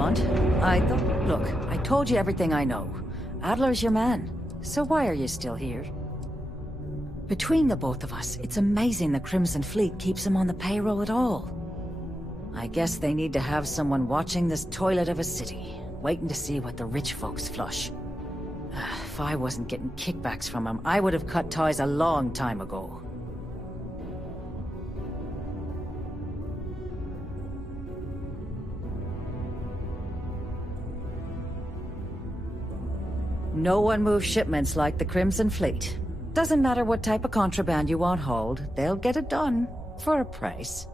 want. Look, I told you everything I know. Adler's your man. So why are you still here? Between the both of us, it's amazing the Crimson Fleet keeps him on the payroll at all. I guess they need to have someone watching this toilet of a city, waiting to see what the rich folks flush. If I wasn't getting kickbacks from him, I would have cut ties a long time ago. No one moves shipments like the Crimson Fleet. Doesn't matter what type of contraband you want hauled, they'll get it done, for a price.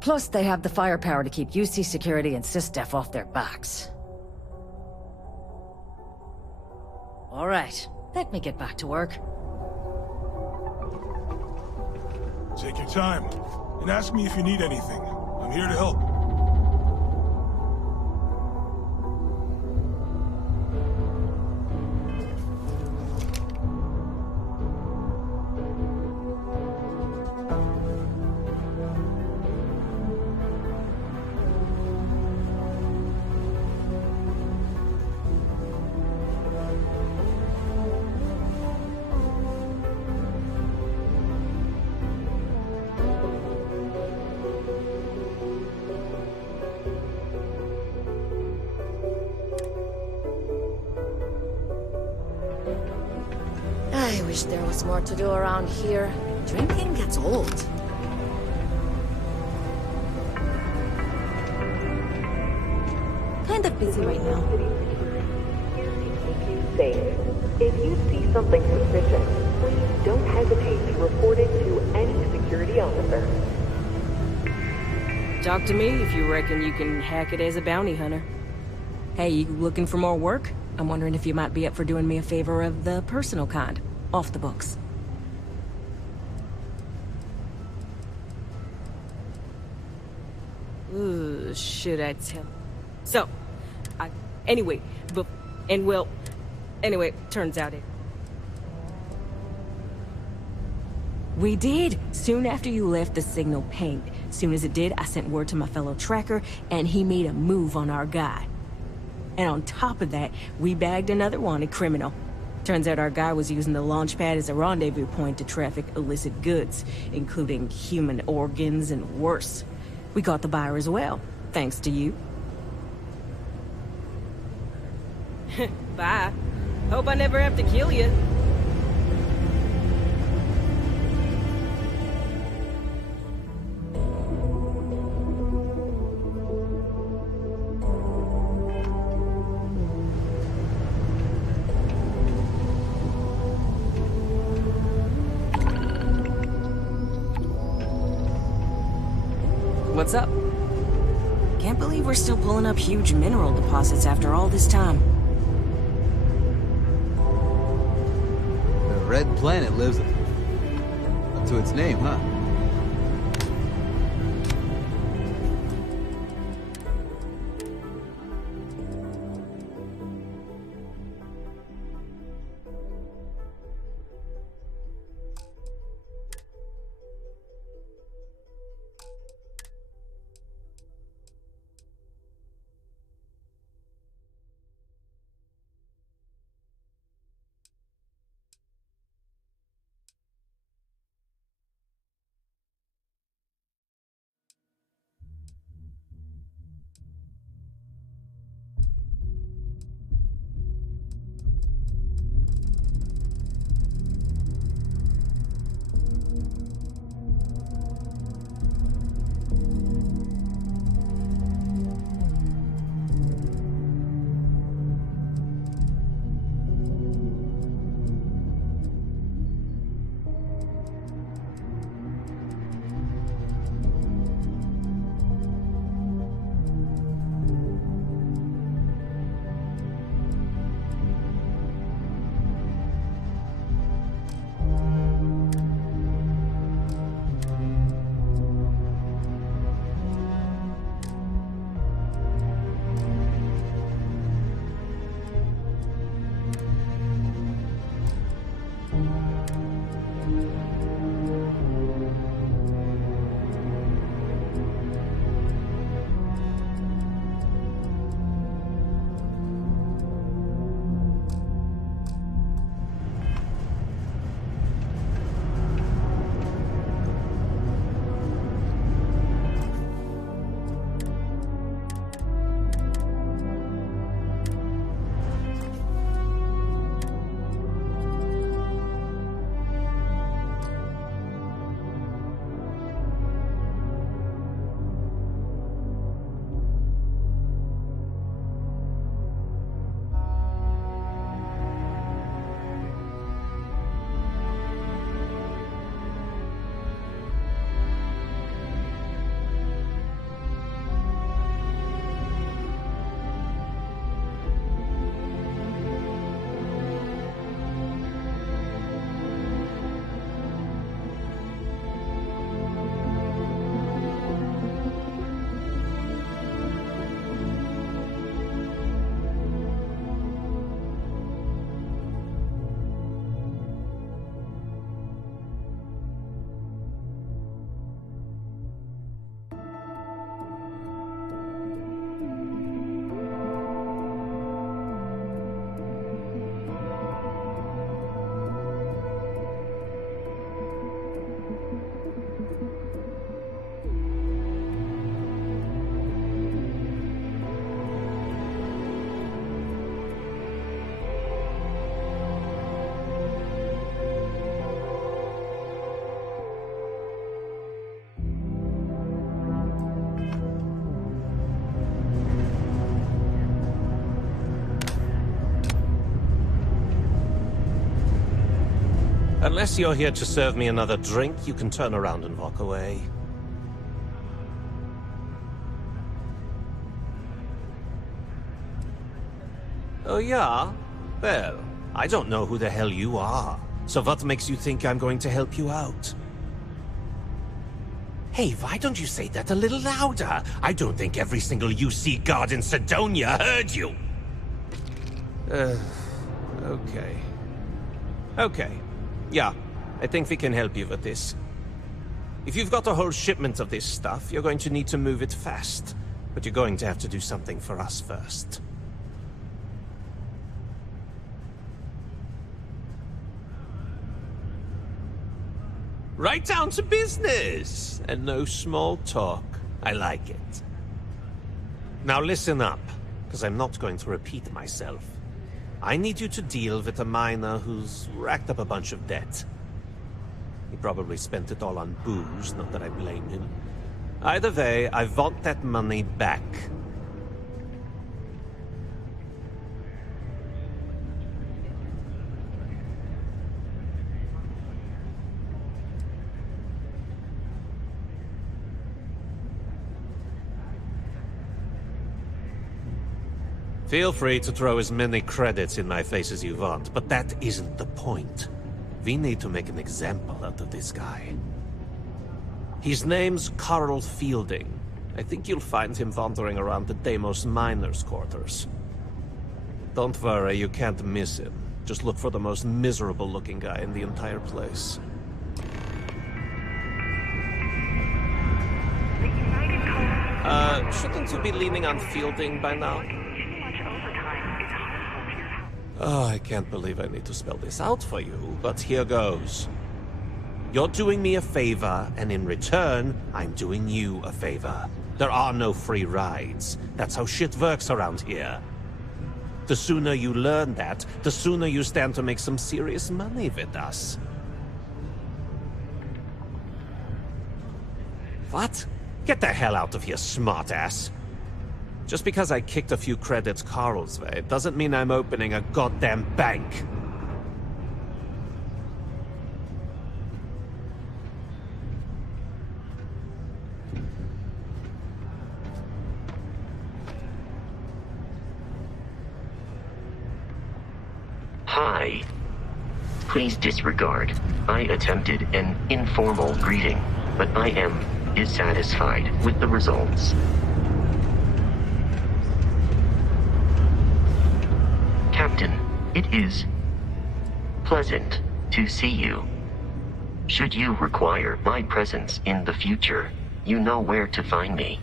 Plus, they have the firepower to keep UC Security and SysDef off their backs. All right, let me get back to work. Take your time, and ask me if you need anything. I'm here to help. I wish there was more to do around here. Drinking gets old. Kind of busy right now. Safe. If you see something suspicious, please don't hesitate to report it to any security officer. Talk to me if you reckon you can hack it as a bounty hunter. Hey, you looking for more work? I'm wondering if you might be up for doing me a favor of the personal kind, off the books. Ooh, should I tell? So, anyway, turns out it. We did, soon after you left the signal pinged. Soon as it did, I sent word to my fellow tracker, and he made a move on our guy. And on top of that, we bagged another wanted criminal. Turns out our guy was using the launch pad as a rendezvous point to traffic illicit goods, including human organs and worse. We caught the buyer as well, thanks to you. Bye. Hope I never have to kill you. What's up? Can't believe we're still pulling up huge mineral deposits after all this time. The Red Planet lives up to its name, huh? Unless you're here to serve me another drink, you can turn around and walk away. Oh yeah? Well, I don't know who the hell you are. So what makes you think I'm going to help you out? Hey, why don't you say that a little louder? I don't think every single UC guard in Sidonia heard you. Okay. Okay. Yeah, I think we can help you with this. If you've got a whole shipment of this stuff, you're going to need to move it fast. But you're going to have to do something for us first. Right down to business! And no small talk. I like it. Now listen up, because I'm not going to repeat myself. I need you to deal with a miner who's racked up a bunch of debt. He probably spent it all on booze, not that I blame him. Either way, I want that money back. Feel free to throw as many credits in my face as you want, but that isn't the point. We need to make an example out of this guy. His name's Carl Fielding. I think you'll find him wandering around the Deimos miners' quarters. Don't worry, you can't miss him. Just look for the most miserable-looking guy in the entire place. Shouldn't you be leaning on Fielding by now? Oh, I can't believe I need to spell this out for you, but here goes. You're doing me a favor, and in return, I'm doing you a favor. There are no free rides. That's how shit works around here. The sooner you learn that, the sooner you stand to make some serious money with us. What? Get the hell out of here, smartass. Just because I kicked a few credits Carl's way doesn't mean I'm opening a goddamn bank. Hi. Please disregard. I attempted an informal greeting, but I am dissatisfied with the results. Captain, it is pleasant to see you. Should you require my presence in the future, you know where to find me.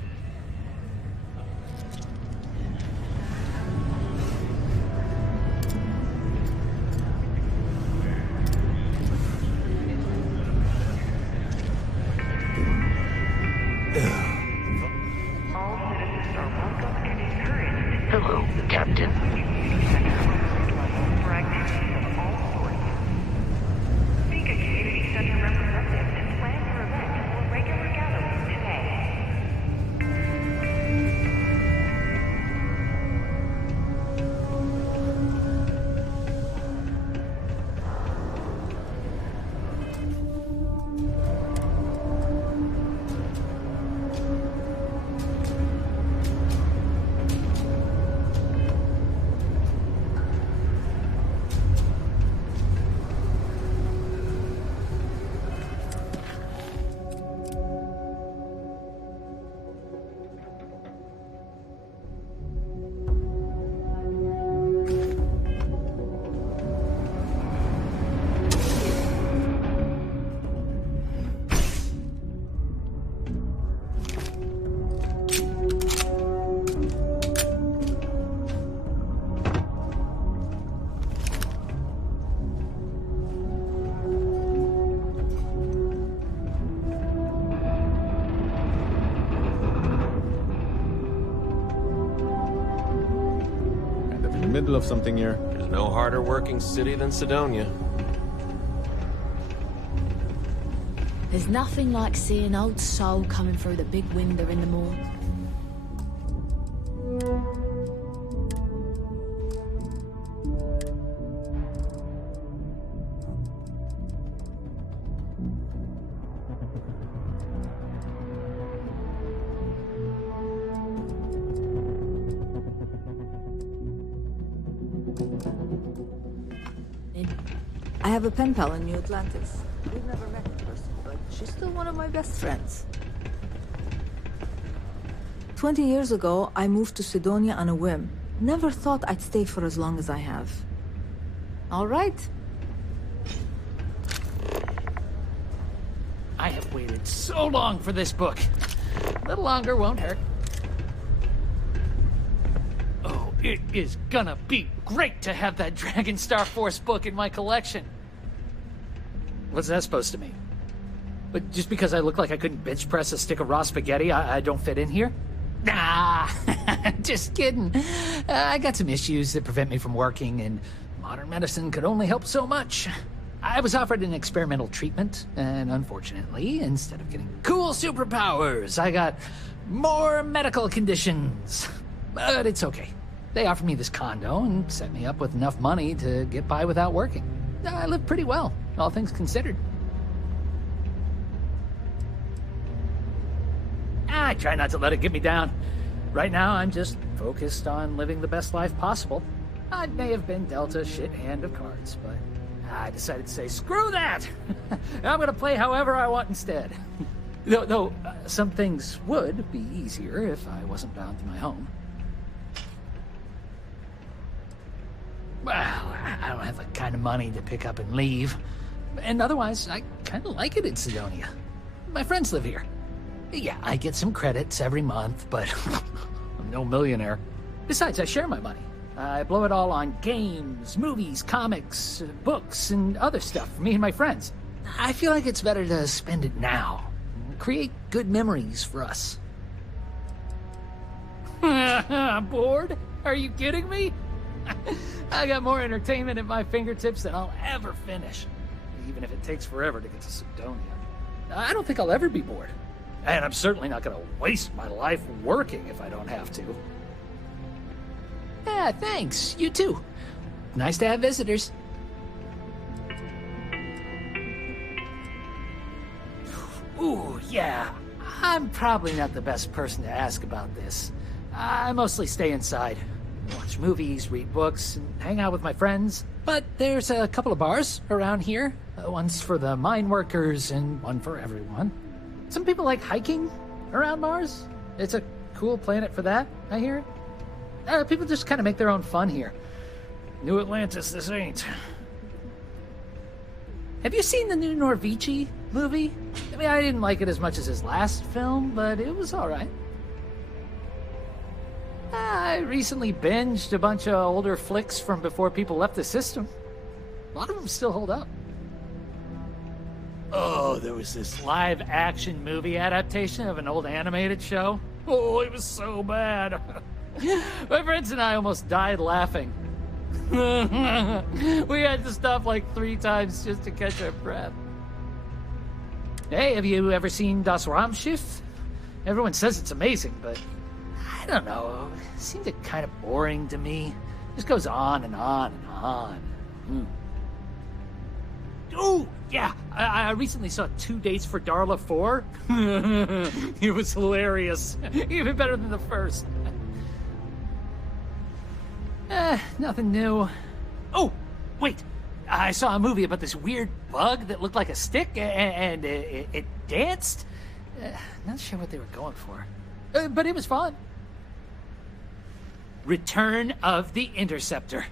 Hello, Captain. Middle of something here. There's no harder working city than Sidonia. There's nothing like seeing old Soul coming through the big window in the morning. I have a pen pal in New Atlantis. We've never met in person, but she's still one of my best friends. 20 years ago, I moved to Sidonia on a whim. Never thought I'd stay for as long as I have. All right. I have waited so long for this book. A little longer won't hurt. Oh, it is gonna be great to have that Dragon Star Force book in my collection. What's that supposed to mean? But just because I look like I couldn't bench press a stick of raw spaghetti, I don't fit in here? Nah, just kidding. I got some issues that prevent me from working, and modern medicine could only help so much. I was offered an experimental treatment, and unfortunately, instead of getting cool superpowers, I got more medical conditions. But it's okay. They offered me this condo and set me up with enough money to get by without working. I live pretty well, all things considered. I try not to let it get me down. Right now, I'm just focused on living the best life possible. I may have been dealt a shit hand of cards, but I decided to say, screw that! I'm gonna play however I want instead. Though some things would be easier if I wasn't bound to my home. Well, I don't have the kind of money to pick up and leave. And otherwise, I kind of like it in Sidonia. My friends live here. Yeah, I get some credits every month, but I'm no millionaire. Besides, I share my money. I blow it all on games, movies, comics, books, and other stuff for me and my friends. I feel like it's better to spend it now. Create good memories for us. Bored? Are you kidding me? I got more entertainment at my fingertips than I'll ever finish. Even if it takes forever to get to Sidonia. I don't think I'll ever be bored. And I'm certainly not going to waste my life working if I don't have to. Yeah, thanks. You too. Nice to have visitors. Ooh, yeah. I'm probably not the best person to ask about this. I mostly stay inside. Watch movies, read books, and hang out with my friends. But there's a couple of bars around here. One's for the mine workers and one for everyone. Some people like hiking around Mars. It's a cool planet for that, I hear. People just kind of make their own fun here. New Atlantis, this ain't. Have you seen the new Norvici movie? I mean, I didn't like it as much as his last film, but it was alright. I recently binged a bunch of older flicks from before people left the system. A lot of them still hold up. Oh, there was this live-action movie adaptation of an old animated show. Oh, it was so bad. My friends and I almost died laughing. We had to stop like 3 times just to catch our breath. Hey, have you ever seen Das Raumschiff? Everyone says it's amazing, but I don't know. It seems kind of boring to me. It just goes on and on and on. Oh, yeah. I recently saw 2 Dates for Darla 4. It was hilarious. Even better than the first. Nothing new. Oh, wait. I saw a movie about this weird bug that looked like a stick and it danced. Not sure what they were going for. But it was fun. Return of the Interceptor.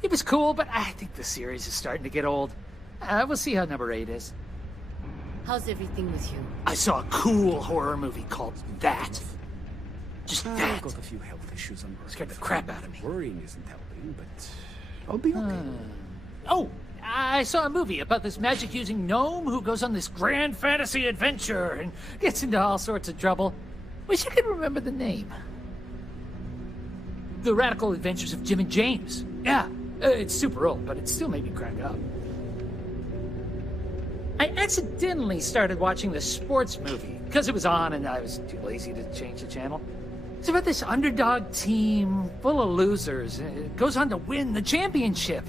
It was cool, but I think the series is starting to get old. We'll see how number 8 is. How's everything with you? I saw a cool horror movie called That. Just that. I've got a few health issues I'm scared the crap out of me. Worrying isn't helping, but I'll be okay. Oh, I saw a movie about this magic-using gnome who goes on this grand fantasy adventure and gets into all sorts of trouble. Wish I could remember the name. The Radical Adventures of Jim and James. Yeah, it's super old, but it still made me crack up. I accidentally started watching the sports movie because it was on and I was too lazy to change the channel. It's about this underdog team full of losers. It goes on to win the championship.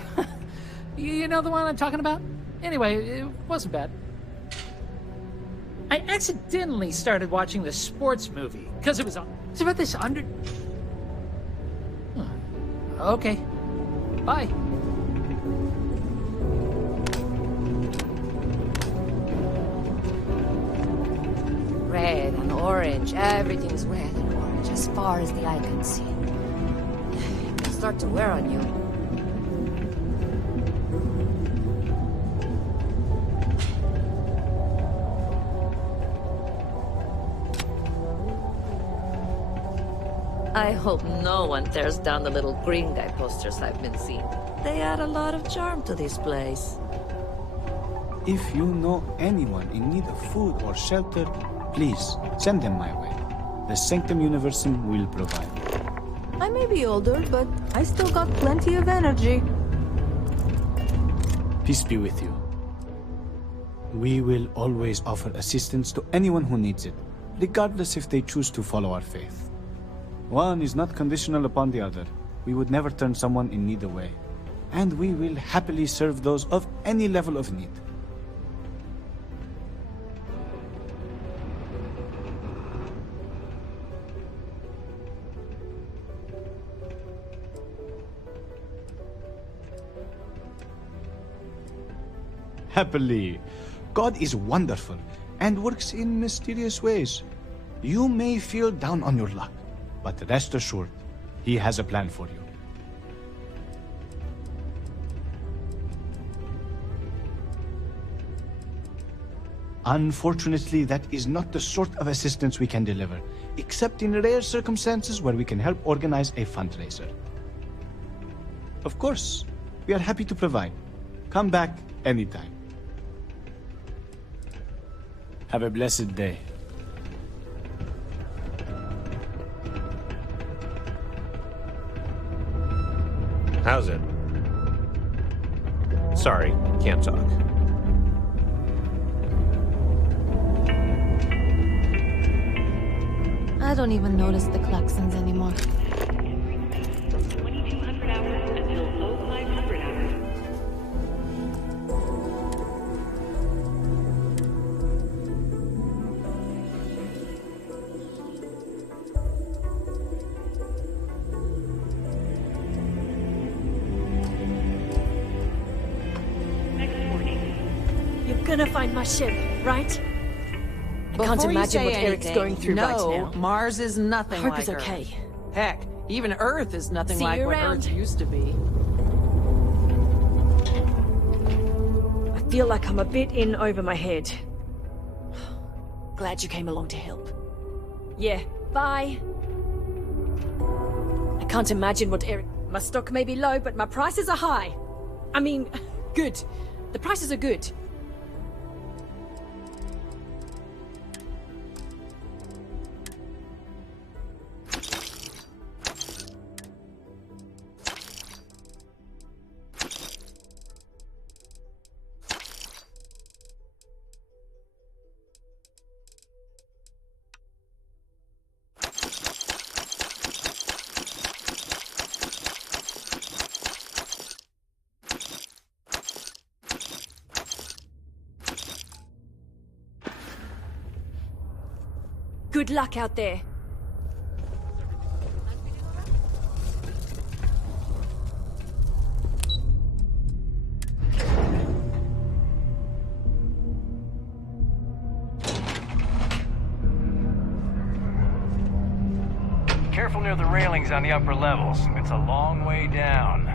You know the one I'm talking about? Anyway, it wasn't bad. I accidentally started watching the sports movie because it was on. It's about this Okay. Bye. orange. Everything's red and orange as far as the eye can see. It'll start to wear on you. I hope no one tears down the little green guy posters I've been seeing. They add a lot of charm to this place. If you know anyone in need of food or shelter, please send them my way. The Sanctum Universum will provide. I may be older, but I still got plenty of energy. Peace be with you. We will always offer assistance to anyone who needs it, regardless if they choose to follow our faith. One is not conditional upon the other. We would never turn someone in need away. And we will happily serve those of any level of need. Happily. God is wonderful and works in mysterious ways. You may feel down on your luck, but rest assured, He has a plan for you. Unfortunately, that is not the sort of assistance we can deliver, except in rare circumstances where we can help organize a fundraiser. Of course, we are happy to provide. Come back anytime. Have a blessed day. How's it? Sorry, can't talk. I don't even notice the klaxons anymore. From 2200 hours until 0500 hours. You're gonna find my ship, right? I can't imagine what Eric's going through right now. Mars is nothing I hope like he's Earth. okay. Heck, even Earth is nothing See like you what around. Earth used to be. I feel like I'm a bit in over my head. Glad you came along to help. Yeah, bye. I can't imagine what Eric... My stock may be low, but my prices are high. I mean, good. The prices are good. Good luck out there. Careful near the railings on the upper levels. It's a long way down.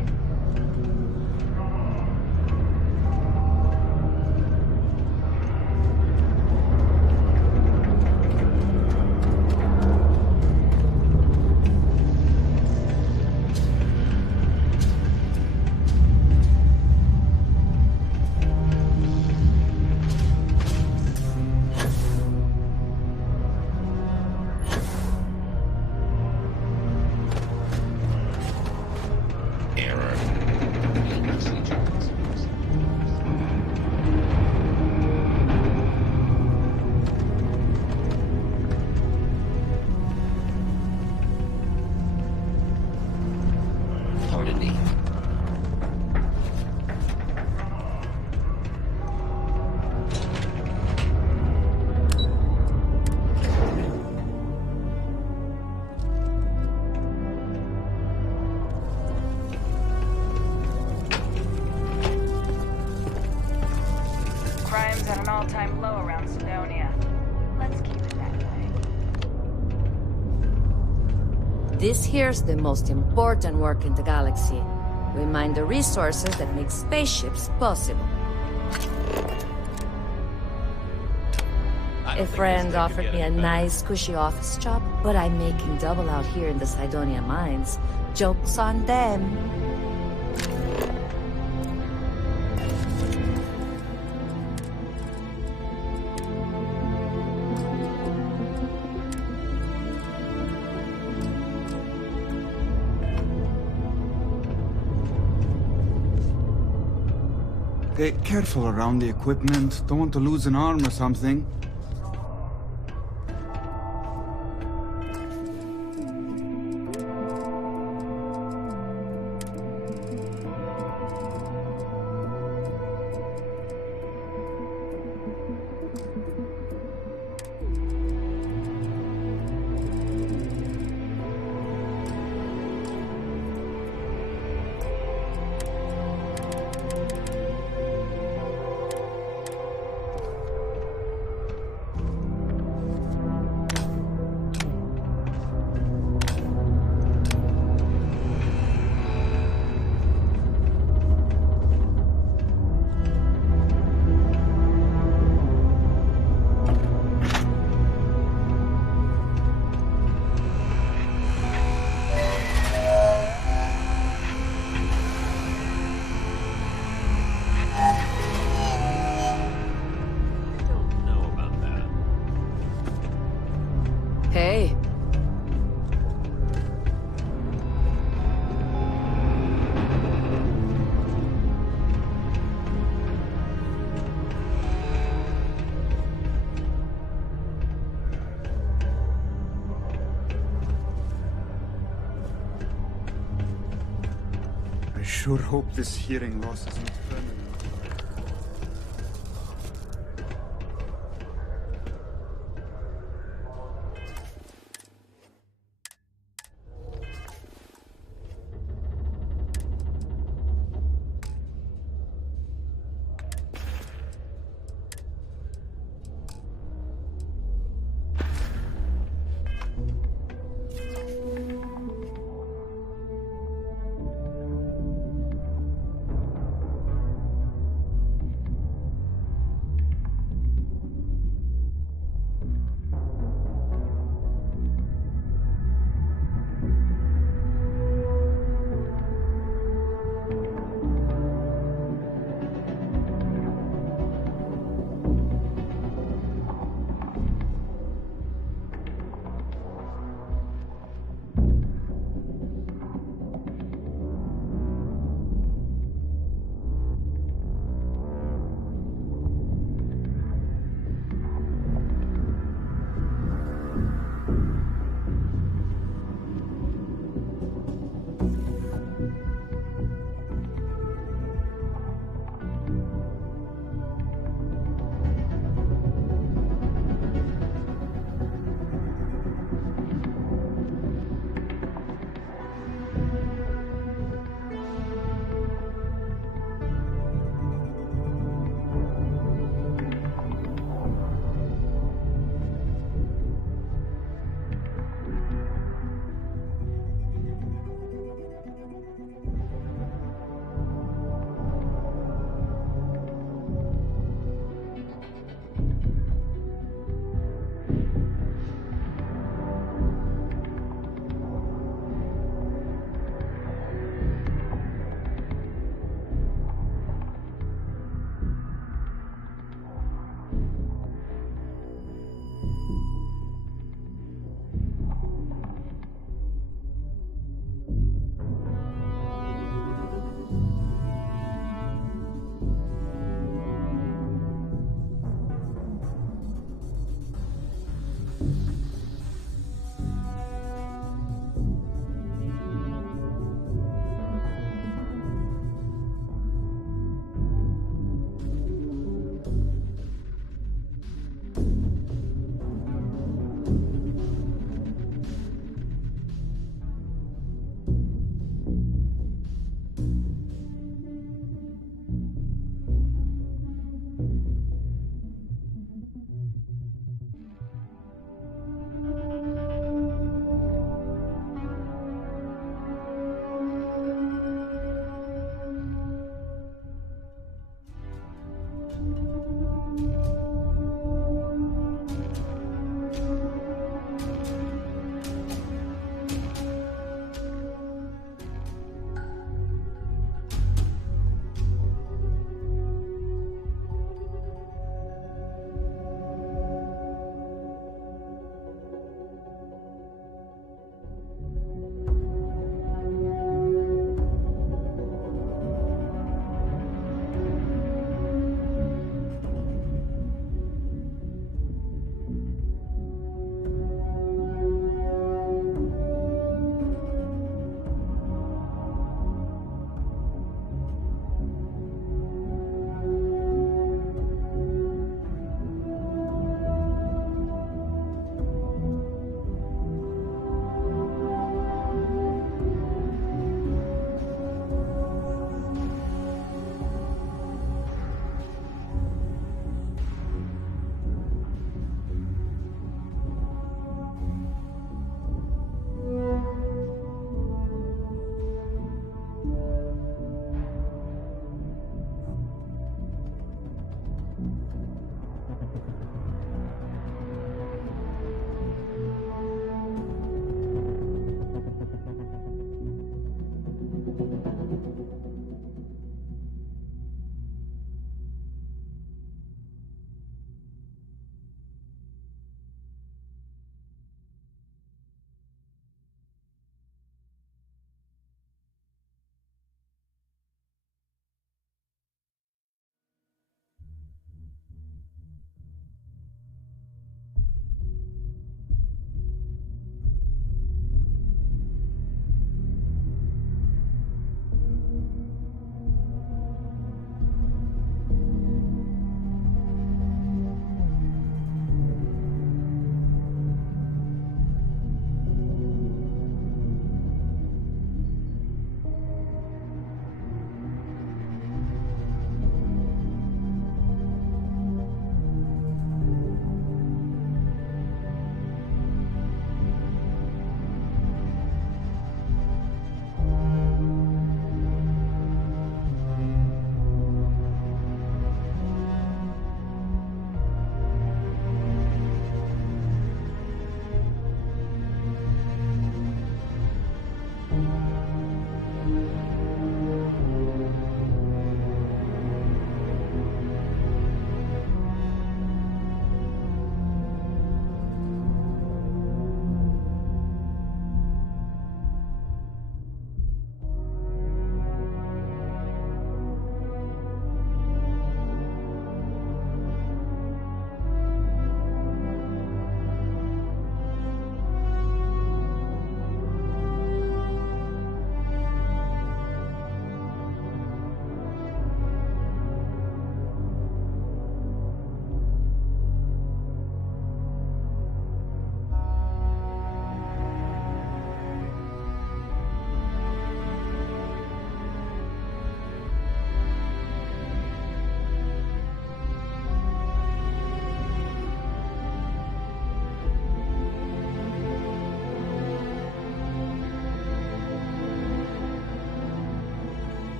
Crime's at an all-time low around Sidonia. Let's keep it that way. This here's the most important work in the galaxy. We mine the resources that make spaceships possible. A friend offered me a nice, cushy office job, but I'm making double out here in the Cydonia mines. Joke's on them. Hey, careful around the equipment. Don't want to lose an arm or something. Hey. I sure hope this hearing loss isn't permanent.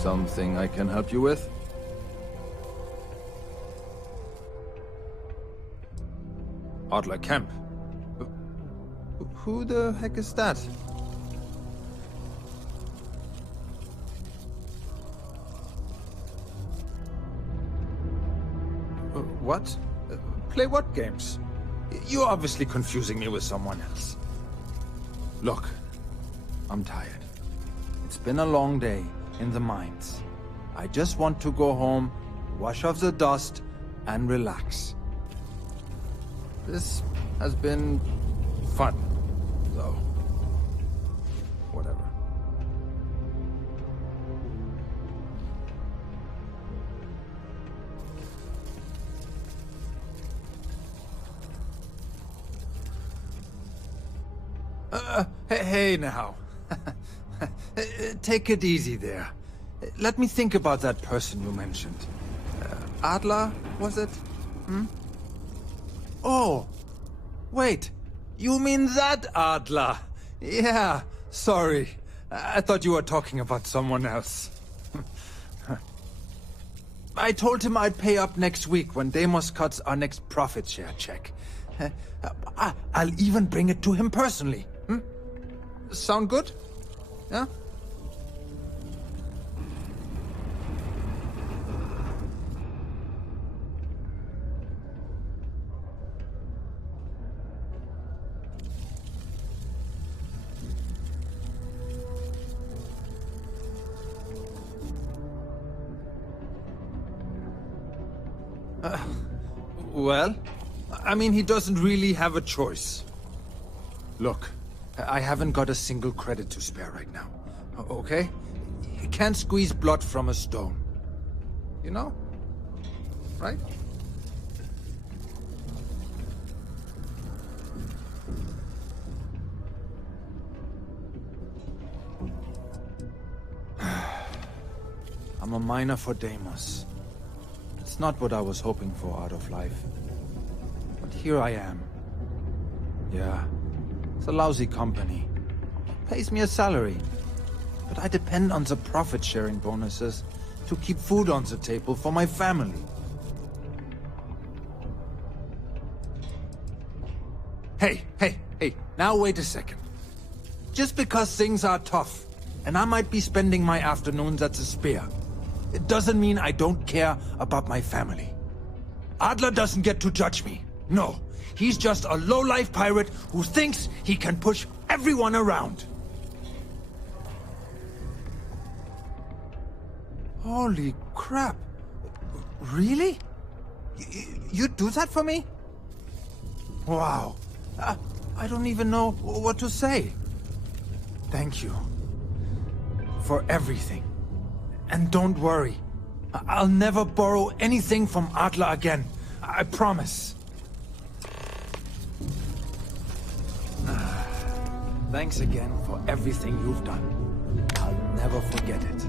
Something I can help you with? Adler Camp. Who the heck is that? What? Play what games? You're obviously confusing me with someone else. Look, I'm tired. It's been a long day in the mines. I just want to go home, wash off the dust, and relax. This has been fun, though. Whatever. Hey now. Take it easy there. Let me think about that person you mentioned. Adler, was it? Hmm? Oh, wait. You mean that Adler? Yeah, sorry. I thought you were talking about someone else. I told him I'd pay up next week when Deimos cuts our next profit share check. I'll even bring it to him personally. Sound good? Yeah? Well, I mean, he doesn't really have a choice. Look, I haven't got a single credit to spare right now, okay? You can't squeeze blood from a stone. You know? Right? I'm a miner for Deimos. It's not what I was hoping for out of life. But here I am. Yeah, it's a lousy company. Pays me a salary. But I depend on the profit-sharing bonuses to keep food on the table for my family. Hey, now wait a second. Just because things are tough, and I might be spending my afternoons at the Spear, it doesn't mean I don't care about my family. Adler doesn't get to judge me. No, he's just a low-life pirate who thinks he can push everyone around. Holy crap. Really? You'd do that for me? Wow. I don't even know what to say. Thank you. For everything. And don't worry. I'll never borrow anything from Adler again. I promise. Thanks again for everything you've done. I'll never forget it.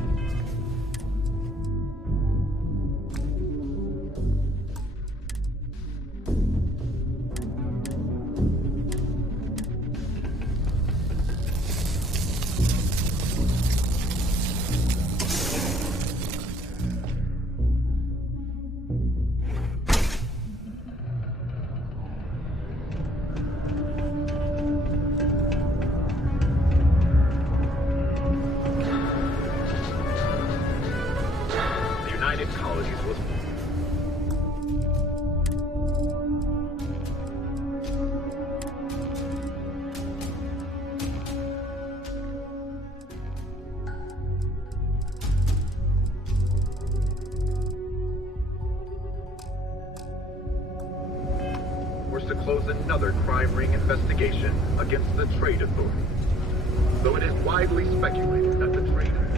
To close another crime ring investigation against the Trade Authority. Though it is widely speculated that the Trade Authority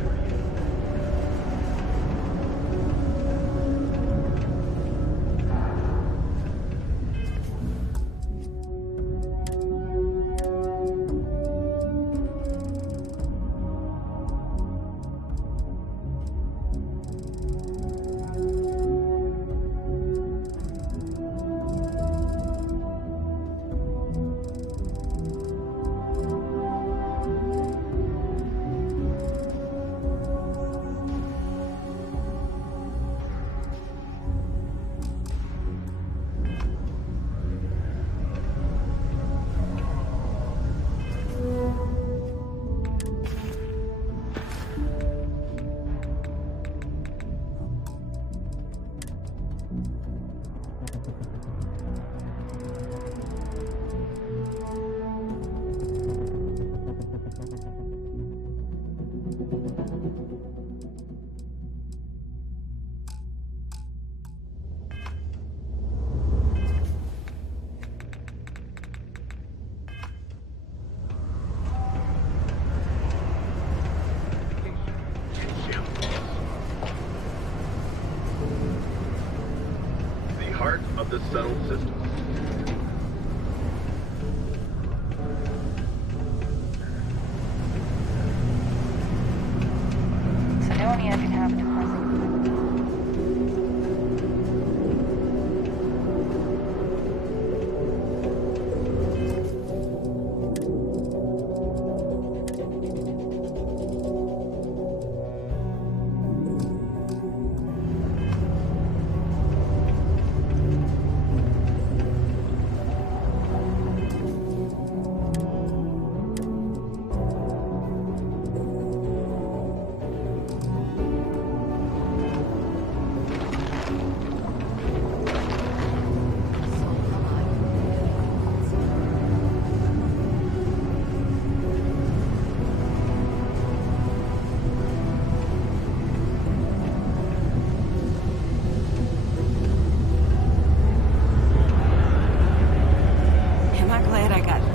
the settled system. Sidonia can have a depressing.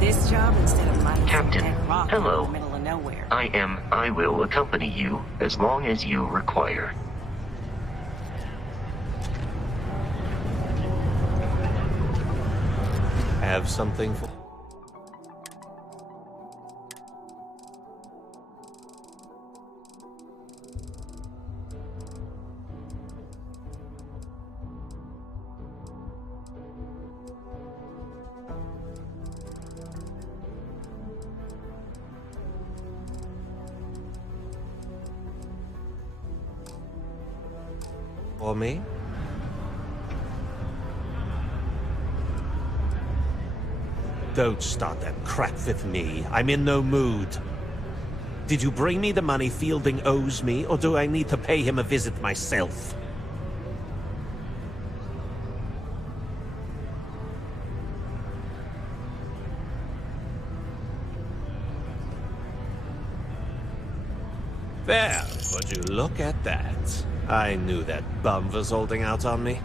This job instead of mining Captain, that rock hello. in the middle of nowhere. I will accompany you as long as you require. Have something for... For me? Don't start that crap with me. I'm in no mood. Did you bring me the money Fielding owes me, or do I need to pay him a visit myself? There, would you look at that? I knew that bum was holding out on me.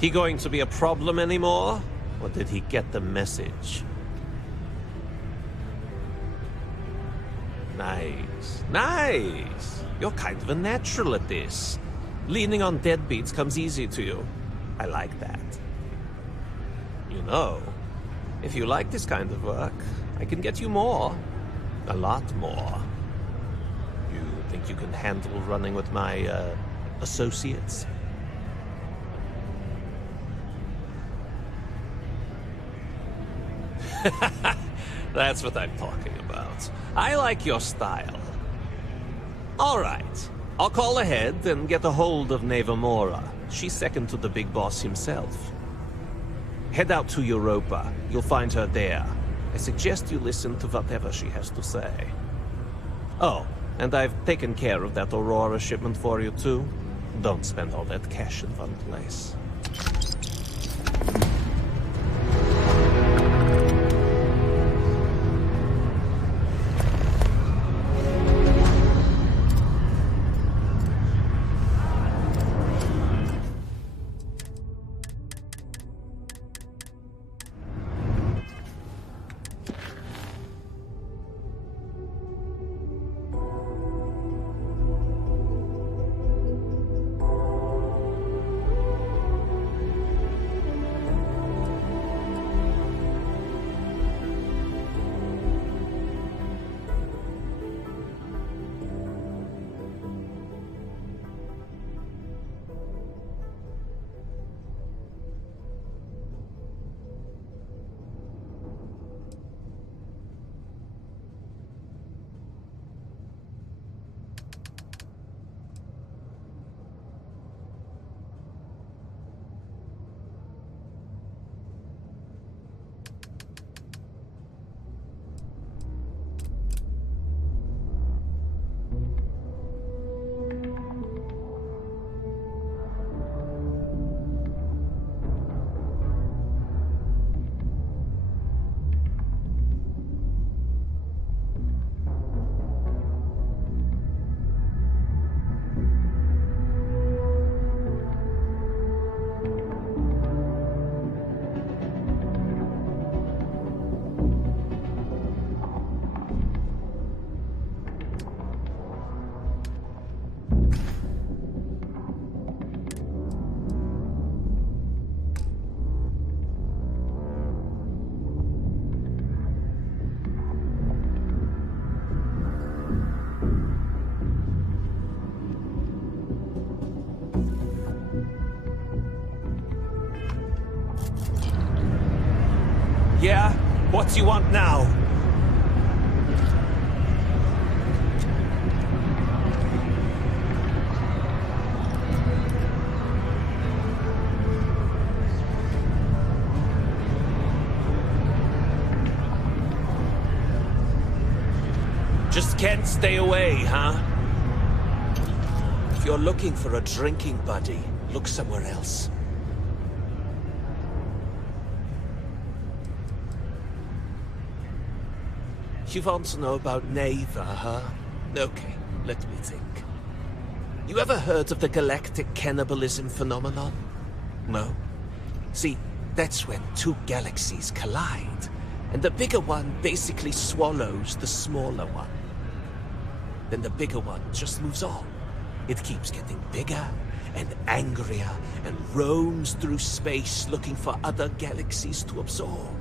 He going to be a problem anymore? Or did he get the message? Nice. Nice! You're kind of a natural at this. Leaning on deadbeats comes easy to you. I like that. You know, if you like this kind of work, I can get you more. A lot more. You think you can handle running with my, associates? That's what I'm talking about. I like your style. All right. I'll call ahead and get a hold of Nevamora. She's second to the big boss himself. Head out to Europa. You'll find her there. I suggest you listen to whatever she has to say. Oh, and I've taken care of that Aurora shipment for you too. Don't spend all that cash in one place. What do you want now? Just can't stay away, huh? If you're looking for a drinking buddy, look somewhere else. You want to know about Neva, huh? Okay, let me think. You ever heard of the galactic cannibalism phenomenon? No? See, that's when two galaxies collide, and the bigger one basically swallows the smaller one. Then the bigger one just moves on. It keeps getting bigger and angrier and roams through space looking for other galaxies to absorb.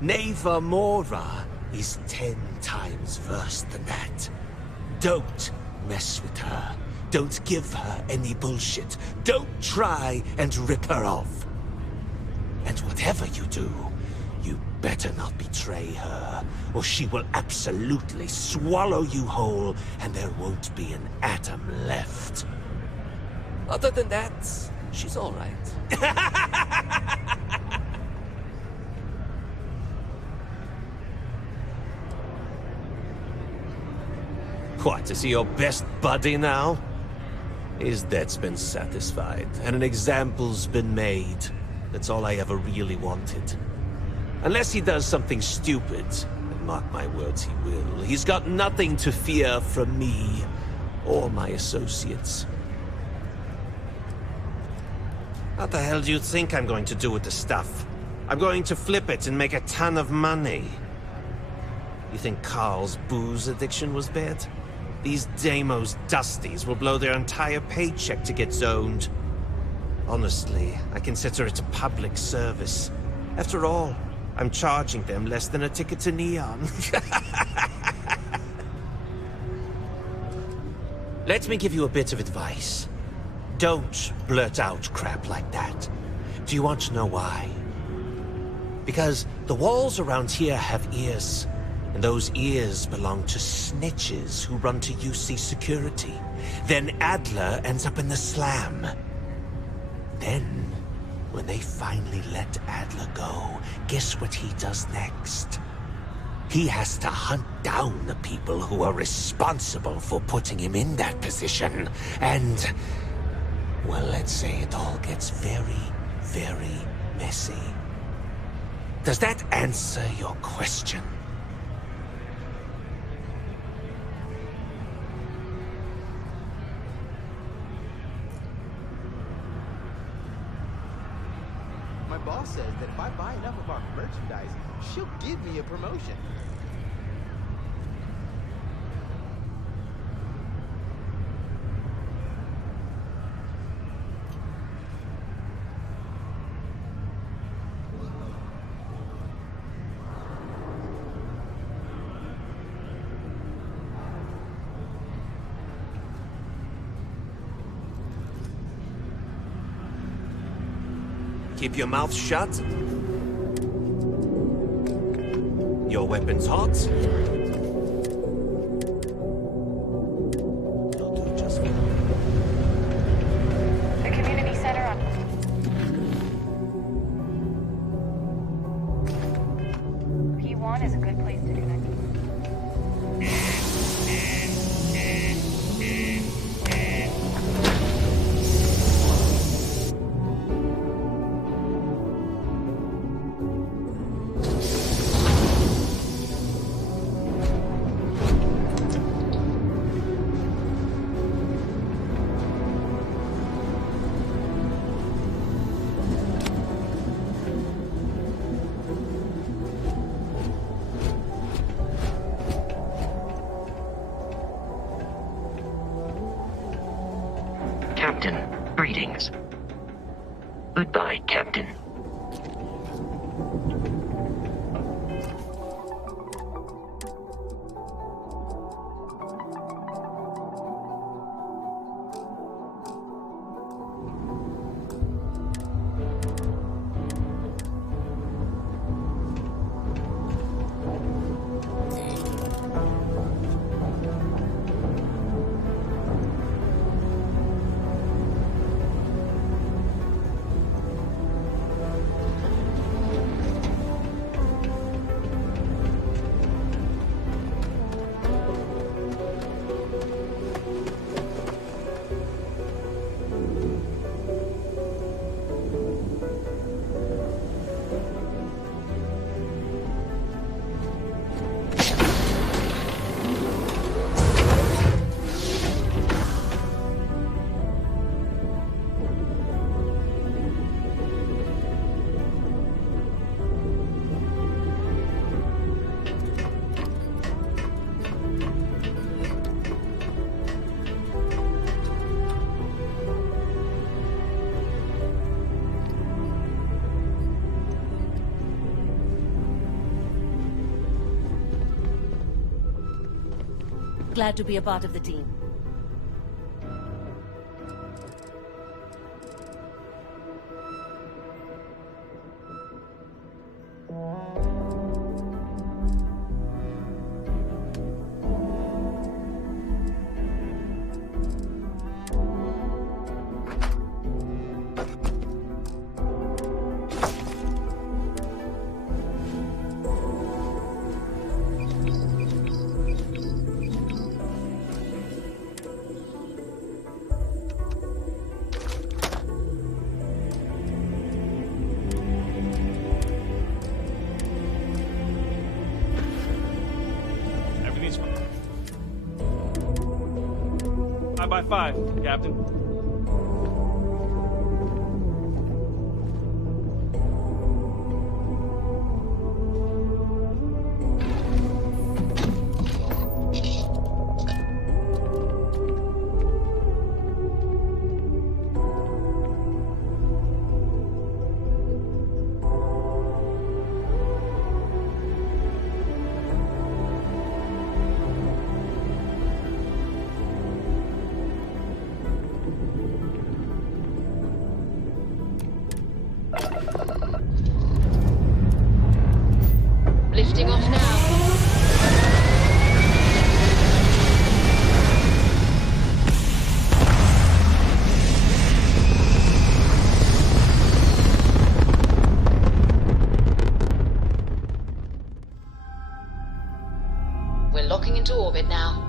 Neva Mora is 10 times worse than that. Don't mess with her. Don't give her any bullshit. Don't try and rip her off. And whatever you do, you better not betray her, or she will absolutely swallow you whole, and there won't be an atom left. Other than that, she's all right. What, is he your best buddy now? His debt's been satisfied, and an example's been made. That's all I ever really wanted. Unless he does something stupid, and mark my words, he will, he's got nothing to fear from me, or my associates. What the hell do you think I'm going to do with the stuff? I'm going to flip it and make a ton of money. You think Carl's booze addiction was bad? These Deimos Dusties will blow their entire paycheck to get zoned. Honestly, I consider it a public service. After all, I'm charging them less than a ticket to Neon. Let me give you a bit of advice. Don't blurt out crap like that. Do you want to know why? Because the walls around here have ears. And those ears belong to snitches who run to UC security. Then Adler ends up in the slam. Then, when they finally let Adler go, guess what he does next? He has to hunt down the people who are responsible for putting him in that position. And, well, let's say it all gets very, very messy. Does that answer your question? My boss says that if I buy enough of our merchandise, she'll give me a promotion. Keep your mouth shut. Your weapon's hot. You'll do just fine. The community center on... P1 is a good place to connect. Captain, greetings. Goodbye, Captain. Glad to be a part of the team. Everything's fine. 5x5, Captain. Lifting off now. We're locking into orbit now.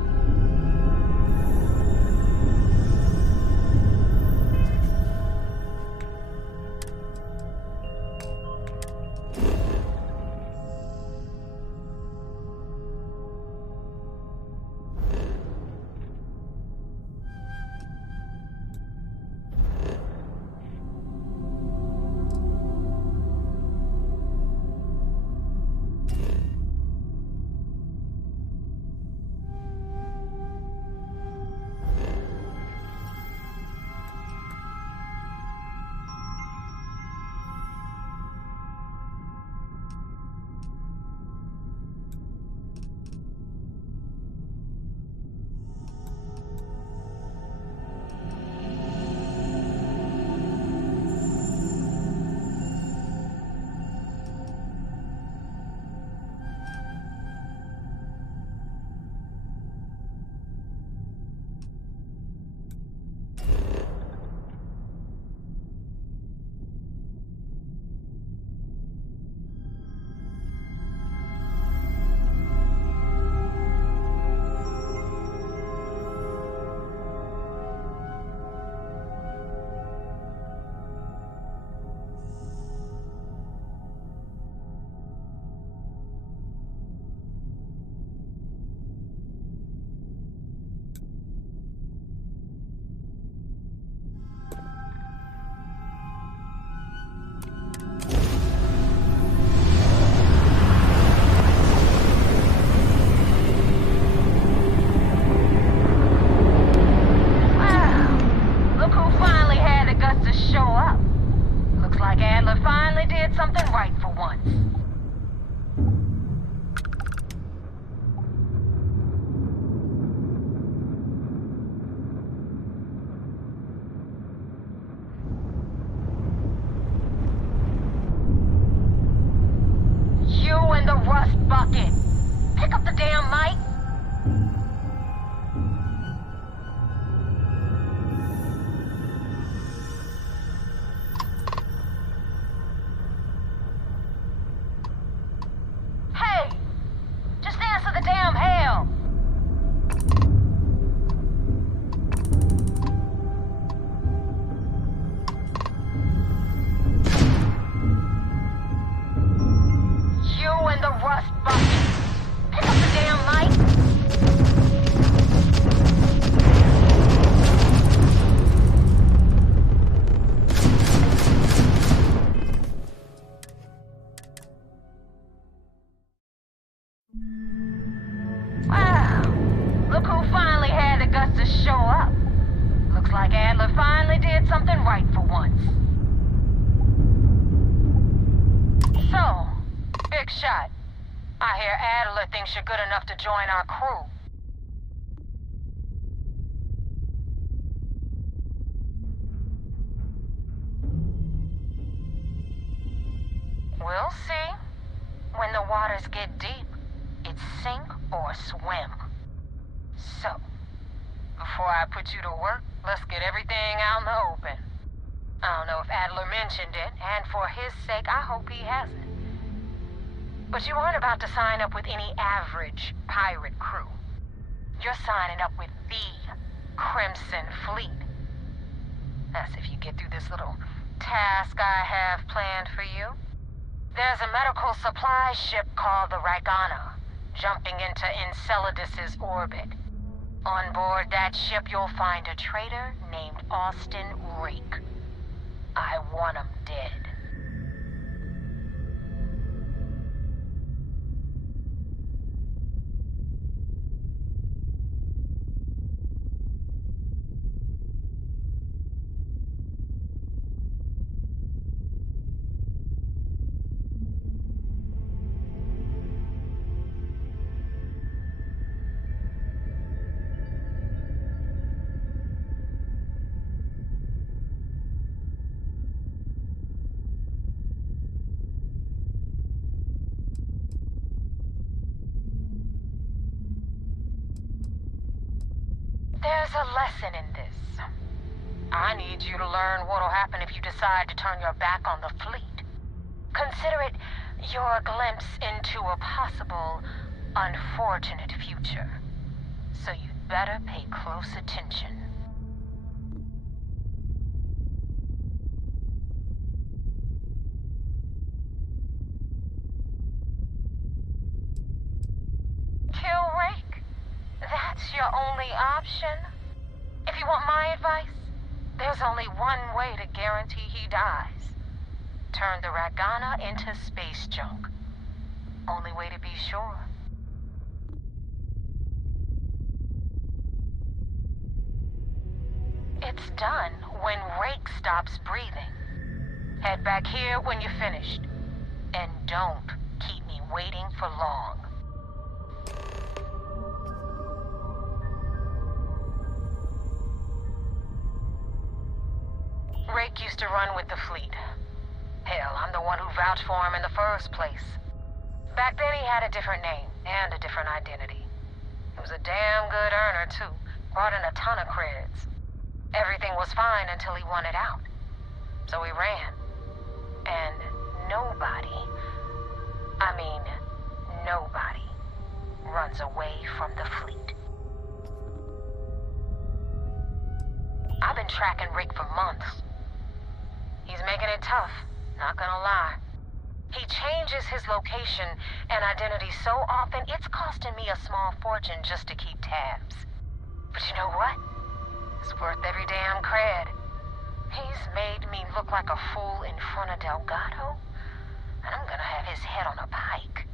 Something right for once. You and the rust bucket. Pick up the damn mic. I hear Adler thinks you're good enough to join our crew. We'll see. When the waters get deep, it's sink or swim. So, before I put you to work, let's get everything out in the open. I don't know if Adler mentioned it, and for his sake, I hope he hasn't. But you aren't about to sign up with any average pirate crew. You're signing up with the Crimson Fleet. That's if you get through this little task I have planned for you. There's a medical supply ship called the Ragana, jumping into Enceladus's orbit. On board that ship, you'll find a traitor named Austin Rake. I want him dead. There's a lesson in this. I need you to learn what'll happen if you decide to turn your back on the fleet. Consider it your glimpse into a possible, unfortunate future. So you'd better pay close attention. Kill Rake? That's your only option? If you want my advice, there's only one way to guarantee he dies. Turn the Ragana into space junk. Only way to be sure. It's done when Rake stops breathing. Head back here when you're finished. And don't keep me waiting for long. Rake used to run with the fleet. Hell, I'm the one who vouched for him in the first place. Back then he had a different name and a different identity. He was a damn good earner, too. Brought in a ton of creds. Everything was fine until he wanted out. So he ran. And nobody, nobody runs away from the fleet. I've been tracking Rick for months. He's making it tough, not gonna lie. He changes his location and identity so often, it's costing me a small fortune just to keep tabs. But you know what? It's worth every damn cred. He's made me look like a fool in front of Delgado, and I'm gonna have his head on a pike.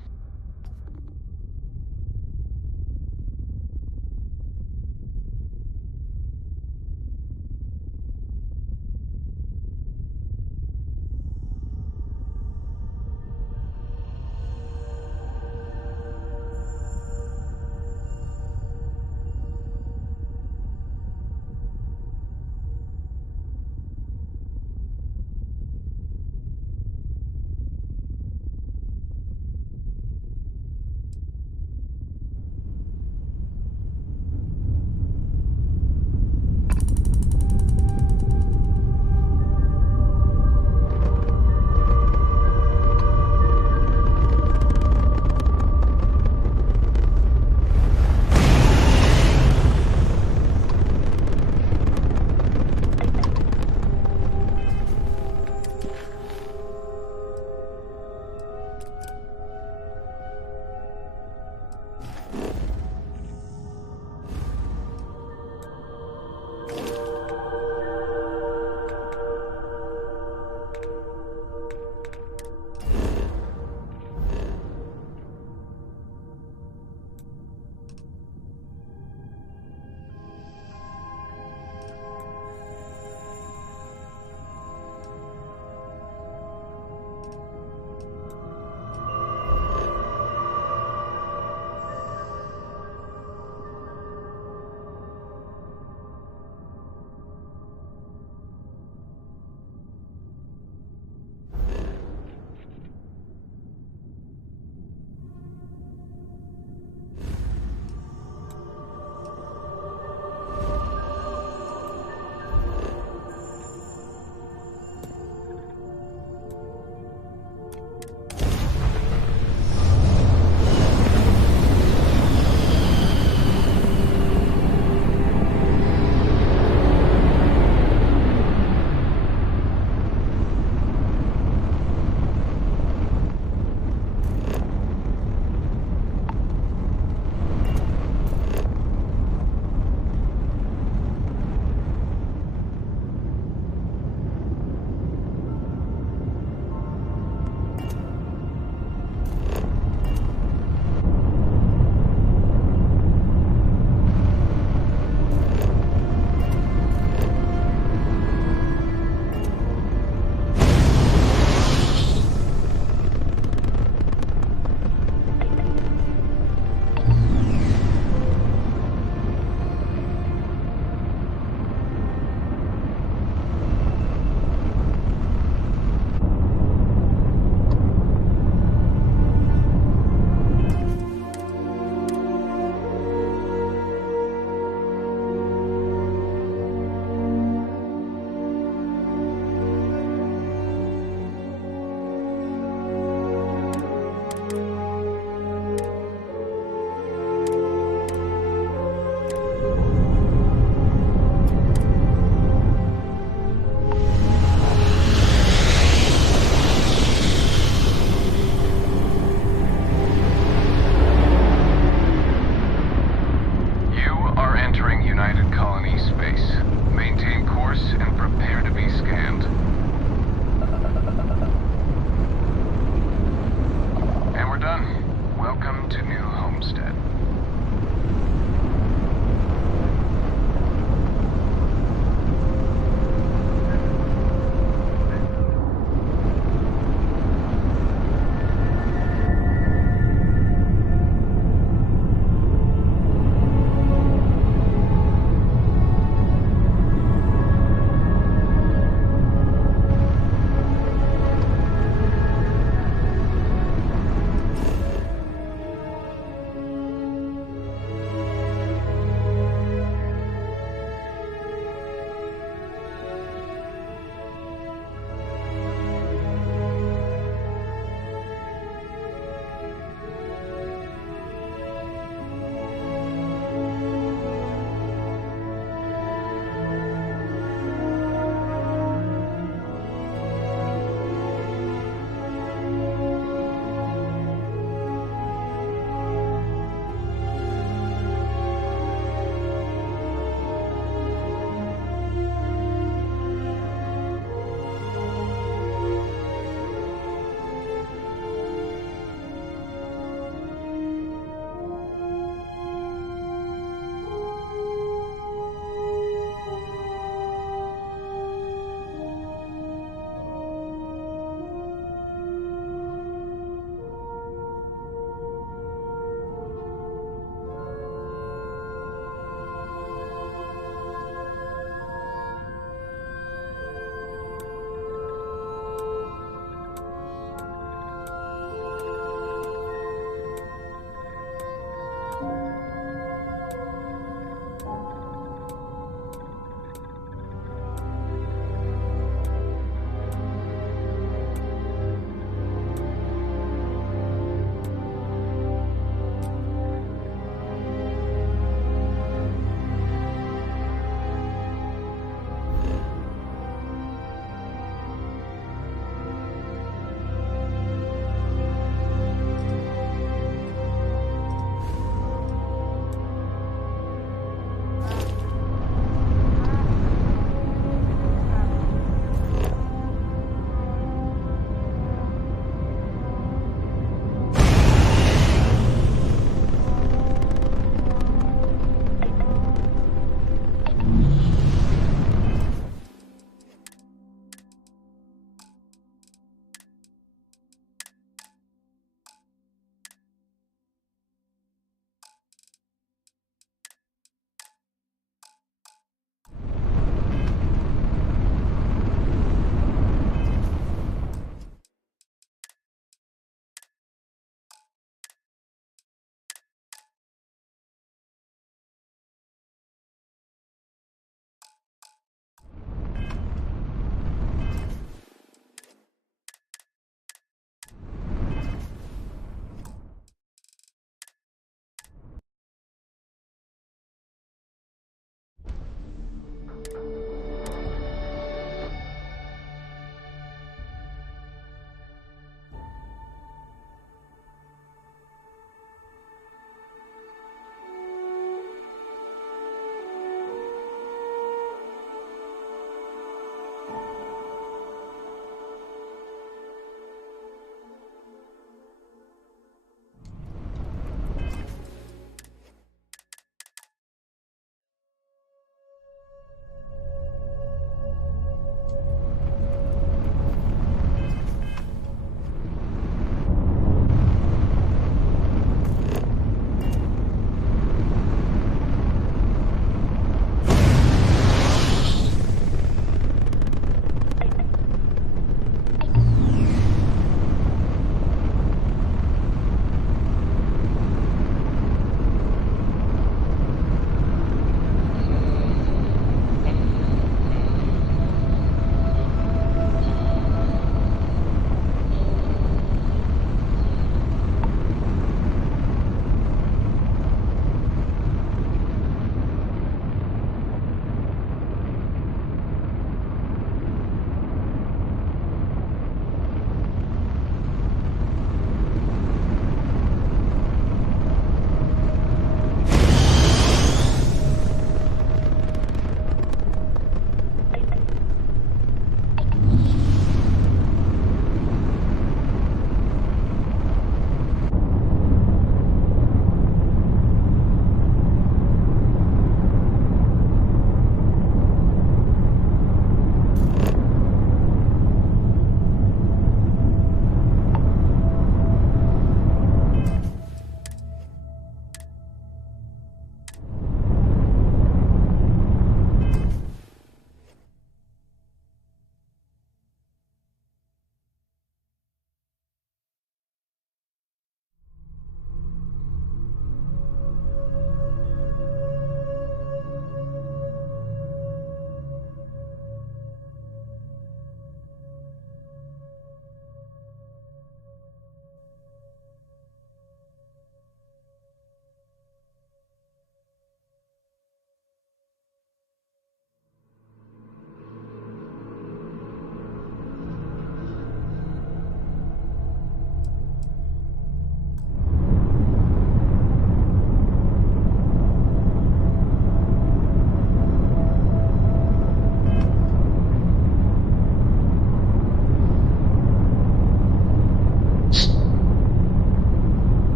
United Colony space. Maintain course and prepare to be scanned. And we're done. Welcome to New Homestead.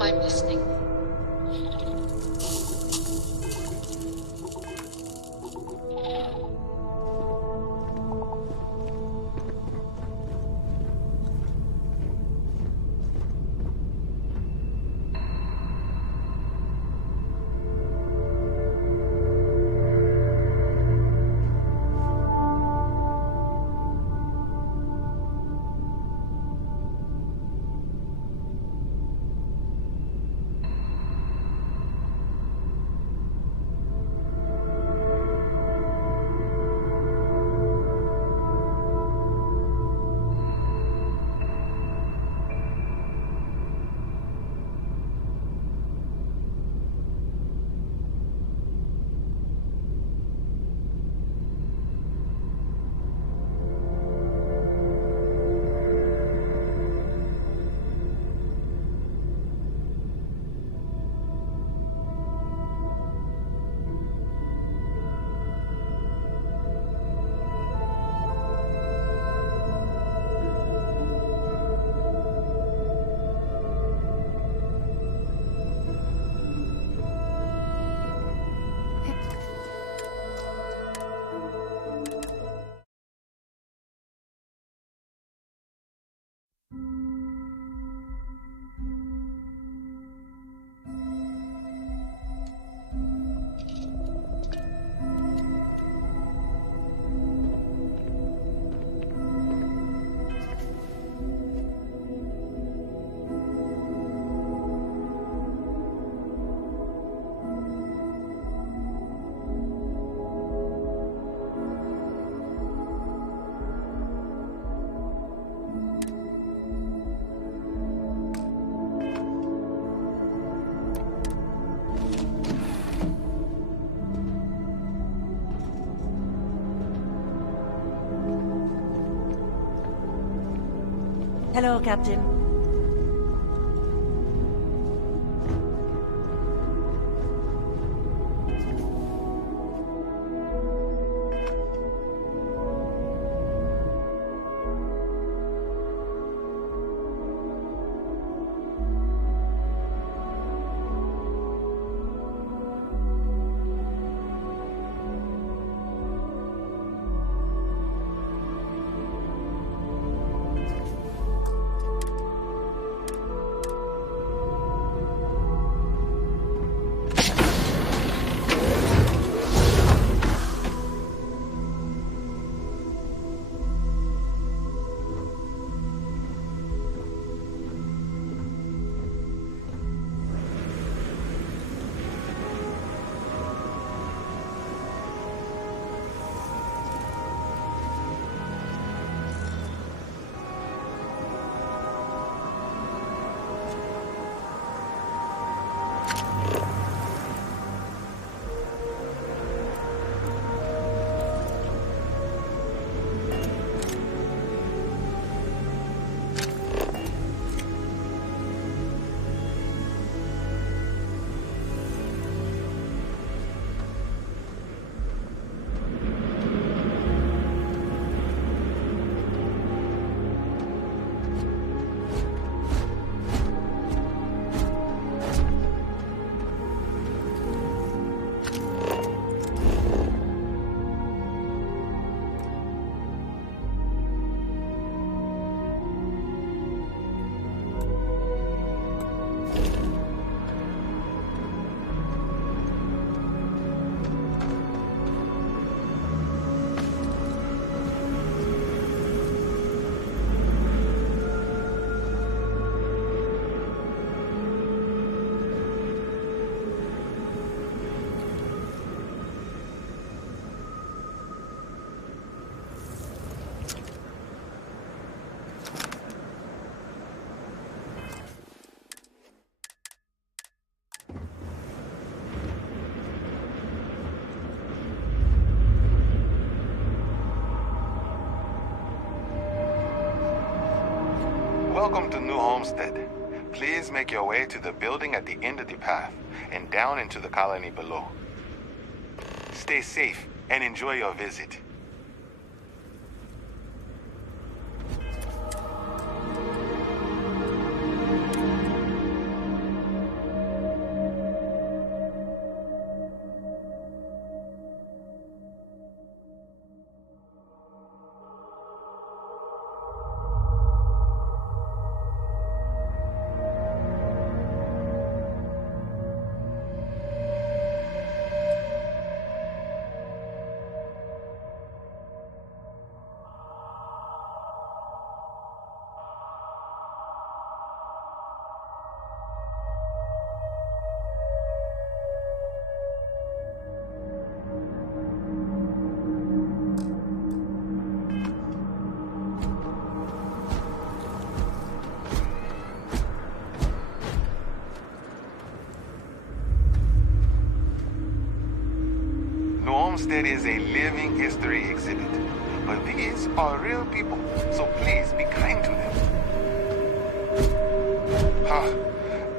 I'm listening. Hello, Captain. Welcome to New Homestead. Please make your way to the building at the end of the path and down into the colony below. Stay safe and enjoy your visit. Homestead is a living history exhibit, but these are real people, so please be kind to them. Huh,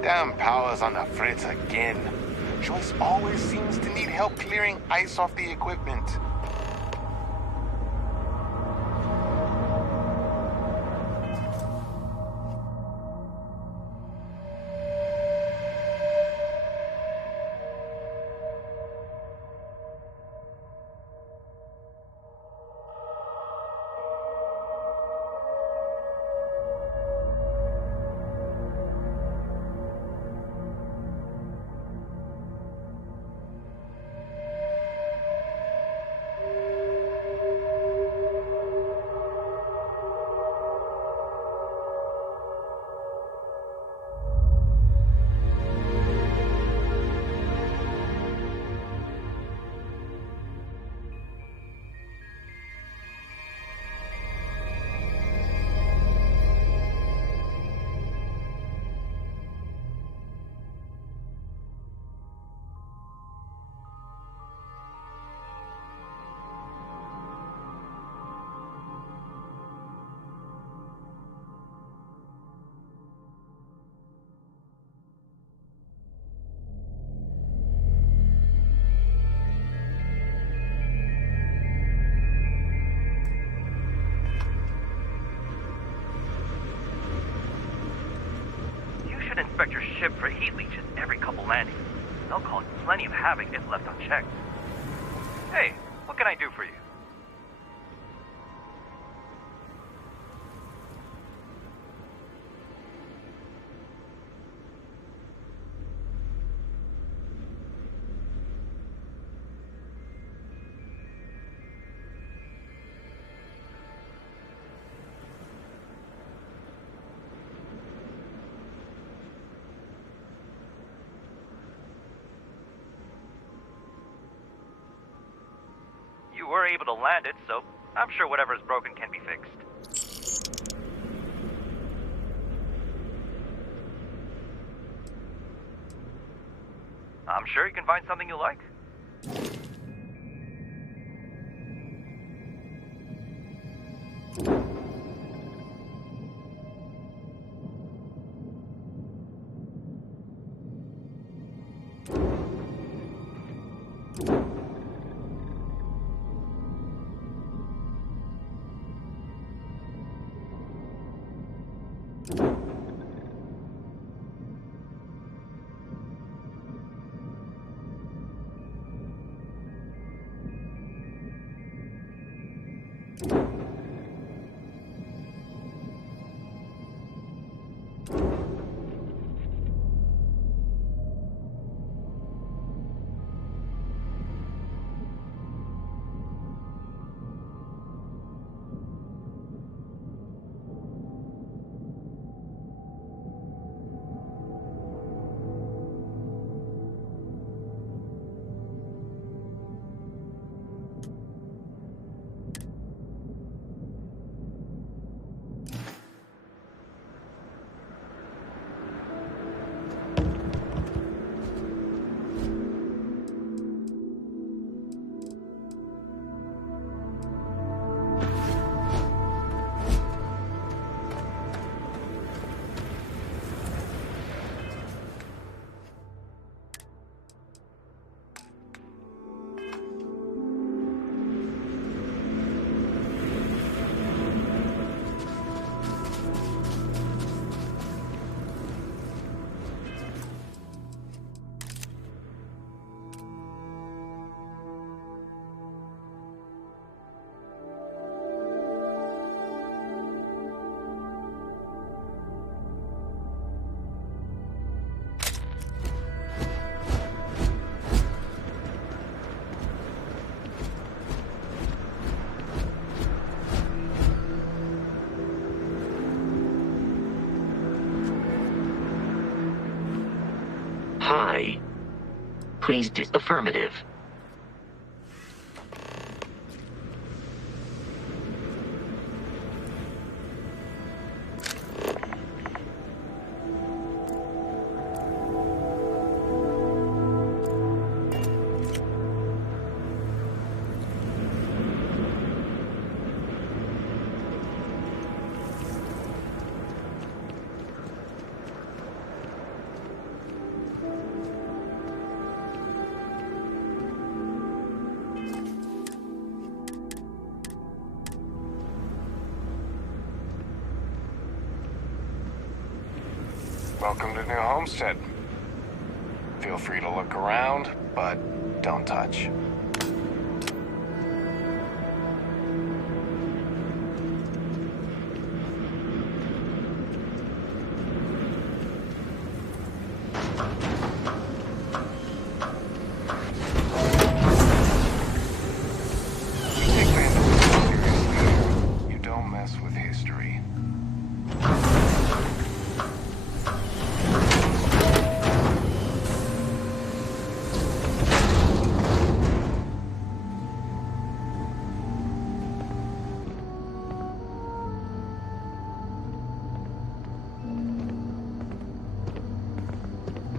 damn power's on the fritz again. Joyce always seems to need help clearing ice off the equipment. Inspect your ship for heat leeches every couple landings. They'll cause plenty of havoc if left unchecked. Hey, what can I do for you? You were able to land it, so I'm sure whatever's broken can be fixed. I'm sure you can find something you like. Please do affirmative. Welcome to New Homestead. Feel free to look around, but don't touch. You take vandalism seriously. You don't mess with history.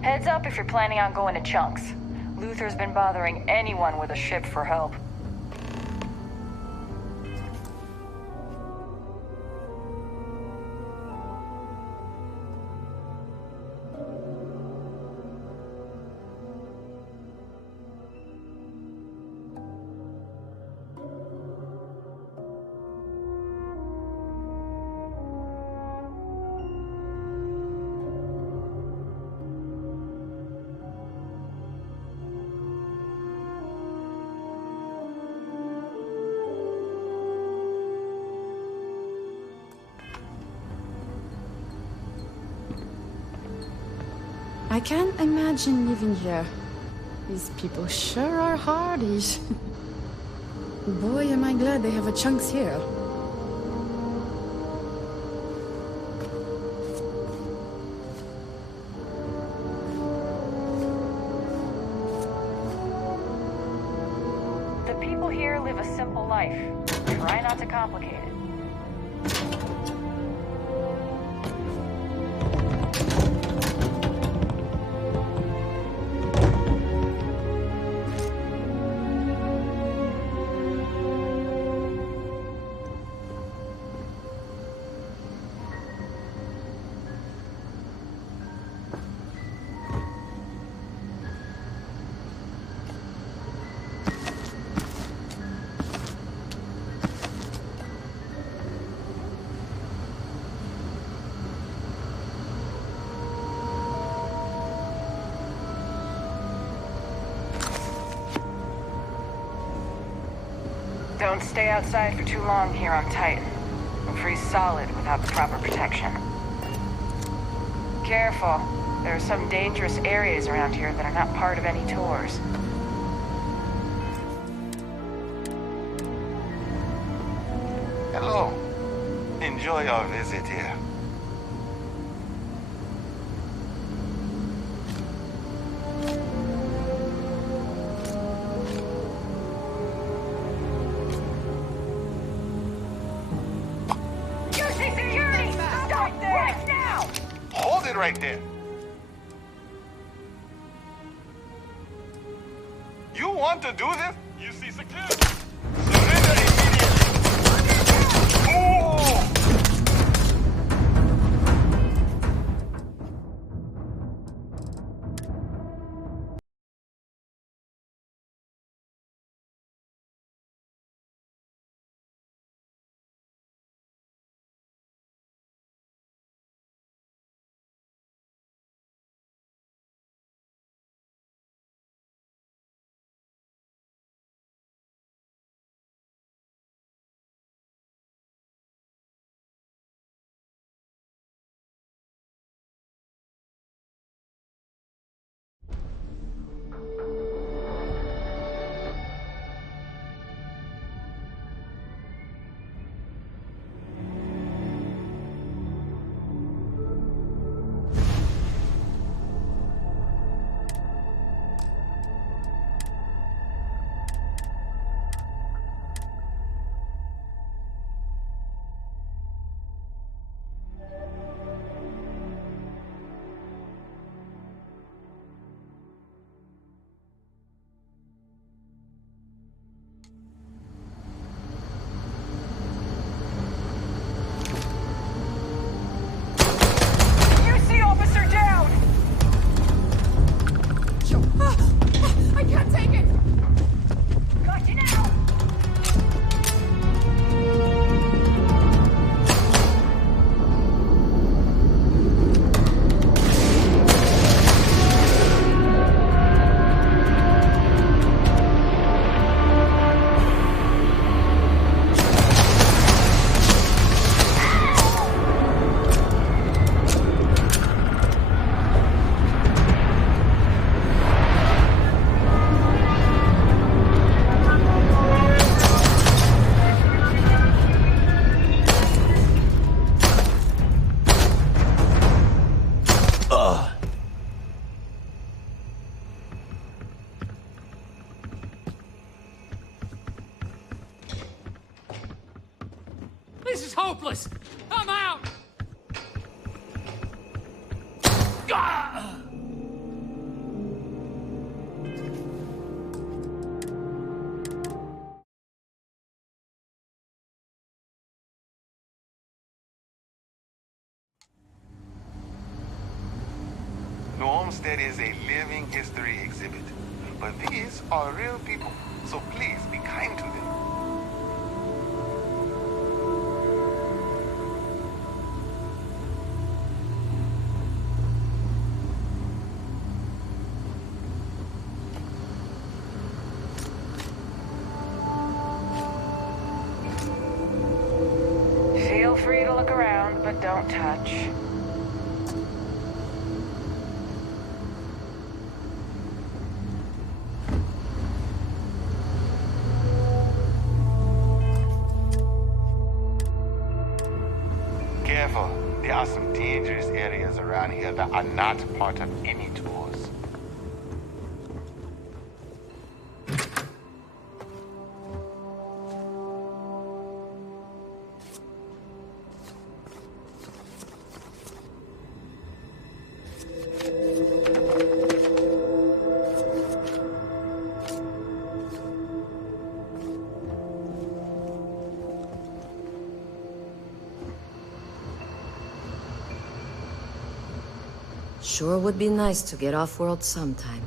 Heads up if you're planning on going to Chunks. Luther's been bothering anyone with a ship for help. I can't imagine living here. These people sure are hardies. Boy, am I glad they have a Chunks here. The people here live a simple life. Try not to complicate it. Don't stay outside for too long here on Titan. You'll freeze solid without the proper protection. Careful. There are some dangerous areas around here that are not part of any tours. Hello. Enjoy our visit here. Security! Stop there! Right now! Hold it right there. You want to do this? You see security. Surrender immediately. Oh! This is hopeless! I'm out! Ah! New Homestead is a living history exhibit. But these are real people, so please be kind to them. Feel free to look around, but don't touch. Careful, there are some dangerous areas around here that are not part of any tours. Sure would be nice to get off-world sometime.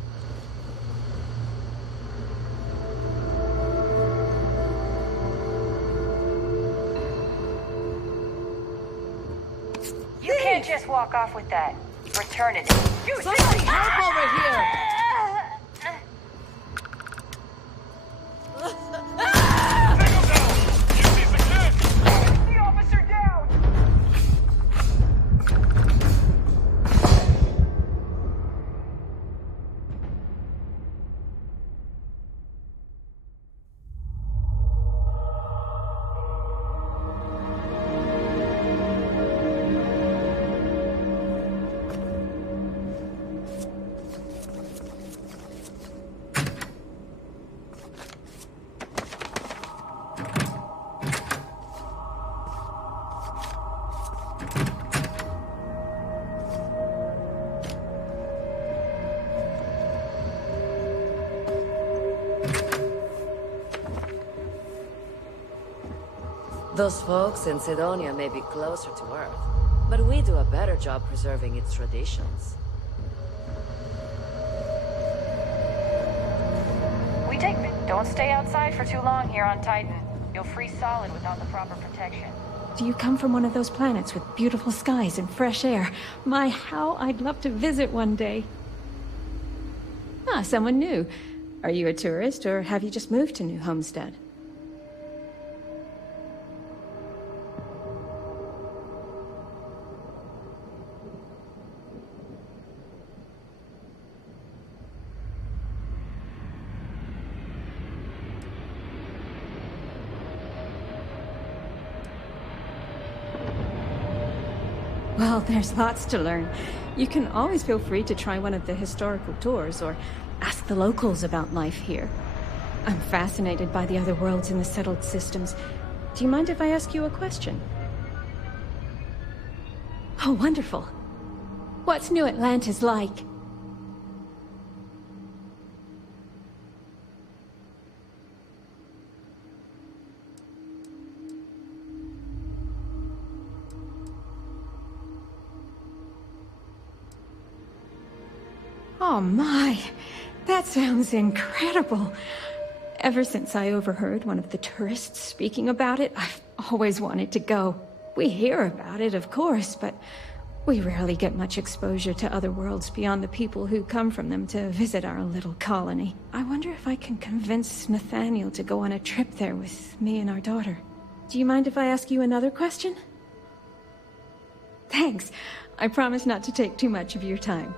You can't just walk off with that. Return it. Somebody help over here! The officer down! Those folks in Sidonia may be closer to Earth, but we do a better job preserving its traditions. We take... Don't stay outside for too long here on Titan. You'll freeze solid without the proper protection. Do you come from one of those planets with beautiful skies and fresh air? My, how I'd love to visit one day. Ah, someone new. Are you a tourist, or have you just moved to New Homestead? Well, there's lots to learn. You can always feel free to try one of the historical tours, or ask the locals about life here. I'm fascinated by the other worlds and the settled systems. Do you mind if I ask you a question? Oh, wonderful. What's New Atlantis like? Oh my, that sounds incredible. Ever since I overheard one of the tourists speaking about it, I've always wanted to go. We hear about it, of course, but we rarely get much exposure to other worlds beyond the people who come from them to visit our little colony. I wonder if I can convince Nathaniel to go on a trip there with me and our daughter. Do you mind if I ask you another question? Thanks. I promise not to take too much of your time.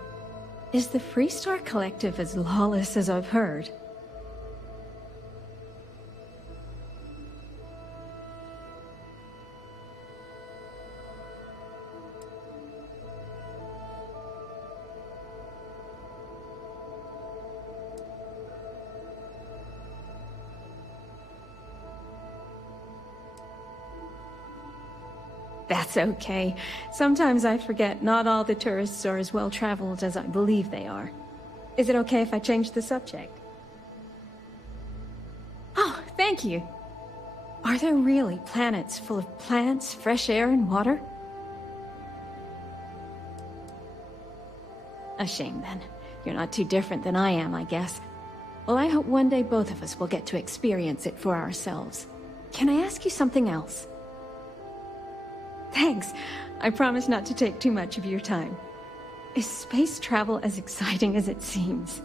Is the Freestar Collective as lawless as I've heard? That's okay. Sometimes I forget not all the tourists are as well-traveled as I believe they are. Is it okay if I change the subject? Oh, thank you. Are there really planets full of plants, fresh air, and water? A shame, then. You're not too different than I am, I guess. Well, I hope one day both of us will get to experience it for ourselves. Can I ask you something else? Thanks. I promise not to take too much of your time. Is space travel as exciting as it seems?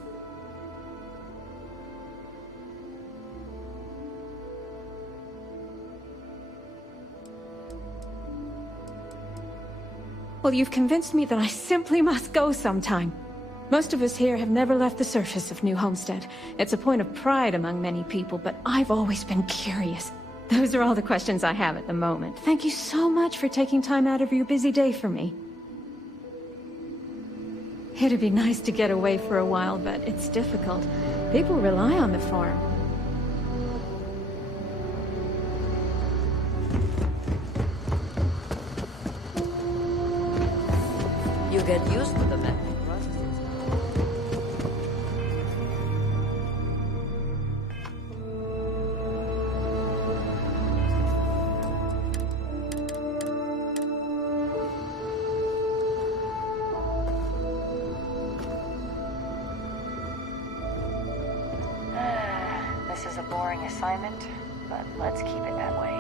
Well, you've convinced me that I simply must go sometime. Most of us here have never left the surface of New Homestead. It's a point of pride among many people, but I've always been curious. Those are all the questions I have at the moment. Thank you so much for taking time out of your busy day for me. It'd be nice to get away for a while, but it's difficult. People rely on the farm. You get used to the method processes. This is a boring assignment, but let's keep it that way.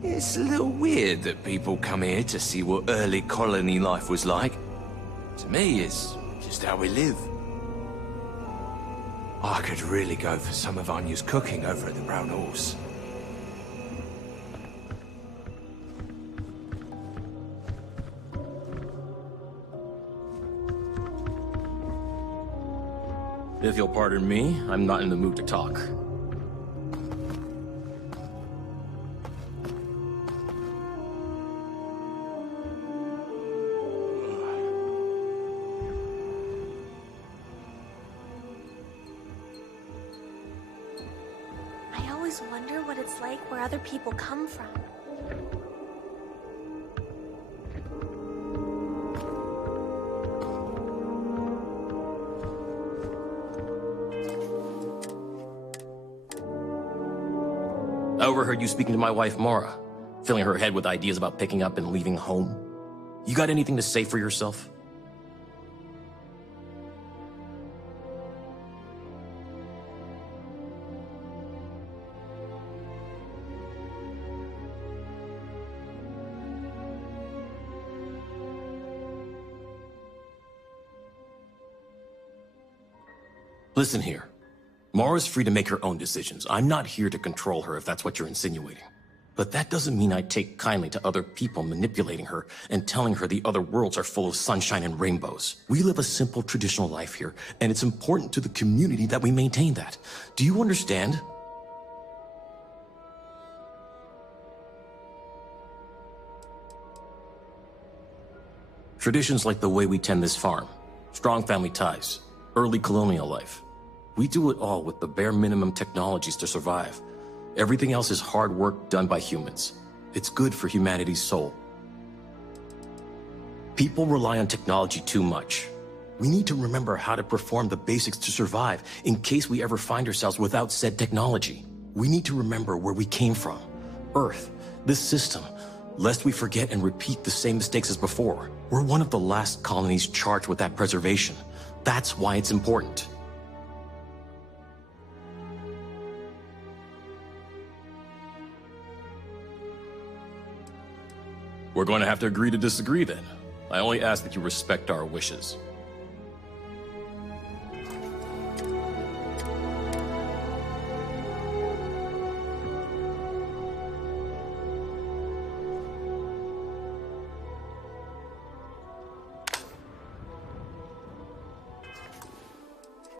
It's a little weird that people come here to see what early colony life was like. To me, it's just how we live. I could really go for some of Anya's cooking over at the Brown Horse. If you'll pardon me, I'm not in the mood to talk. I always wonder what it's like where other people come from. I overheard you speaking to my wife, Mara, filling her head with ideas about picking up and leaving home. You got anything to say for yourself? Listen here. Mara's free to make her own decisions. I'm not here to control her if that's what you're insinuating. But that doesn't mean I take kindly to other people manipulating her and telling her the other worlds are full of sunshine and rainbows. We live a simple traditional life here, and it's important to the community that we maintain that. Do you understand? Traditions like the way we tend this farm, strong family ties, early colonial life. We do it all with the bare minimum technologies to survive. Everything else is hard work done by humans. It's good for humanity's soul. People rely on technology too much. We need to remember how to perform the basics to survive in case we ever find ourselves without said technology. We need to remember where we came from. Earth, this system, lest we forget and repeat the same mistakes as before. We're one of the last colonies charged with that preservation. That's why it's important. We're going to have to agree to disagree then. I only ask that you respect our wishes.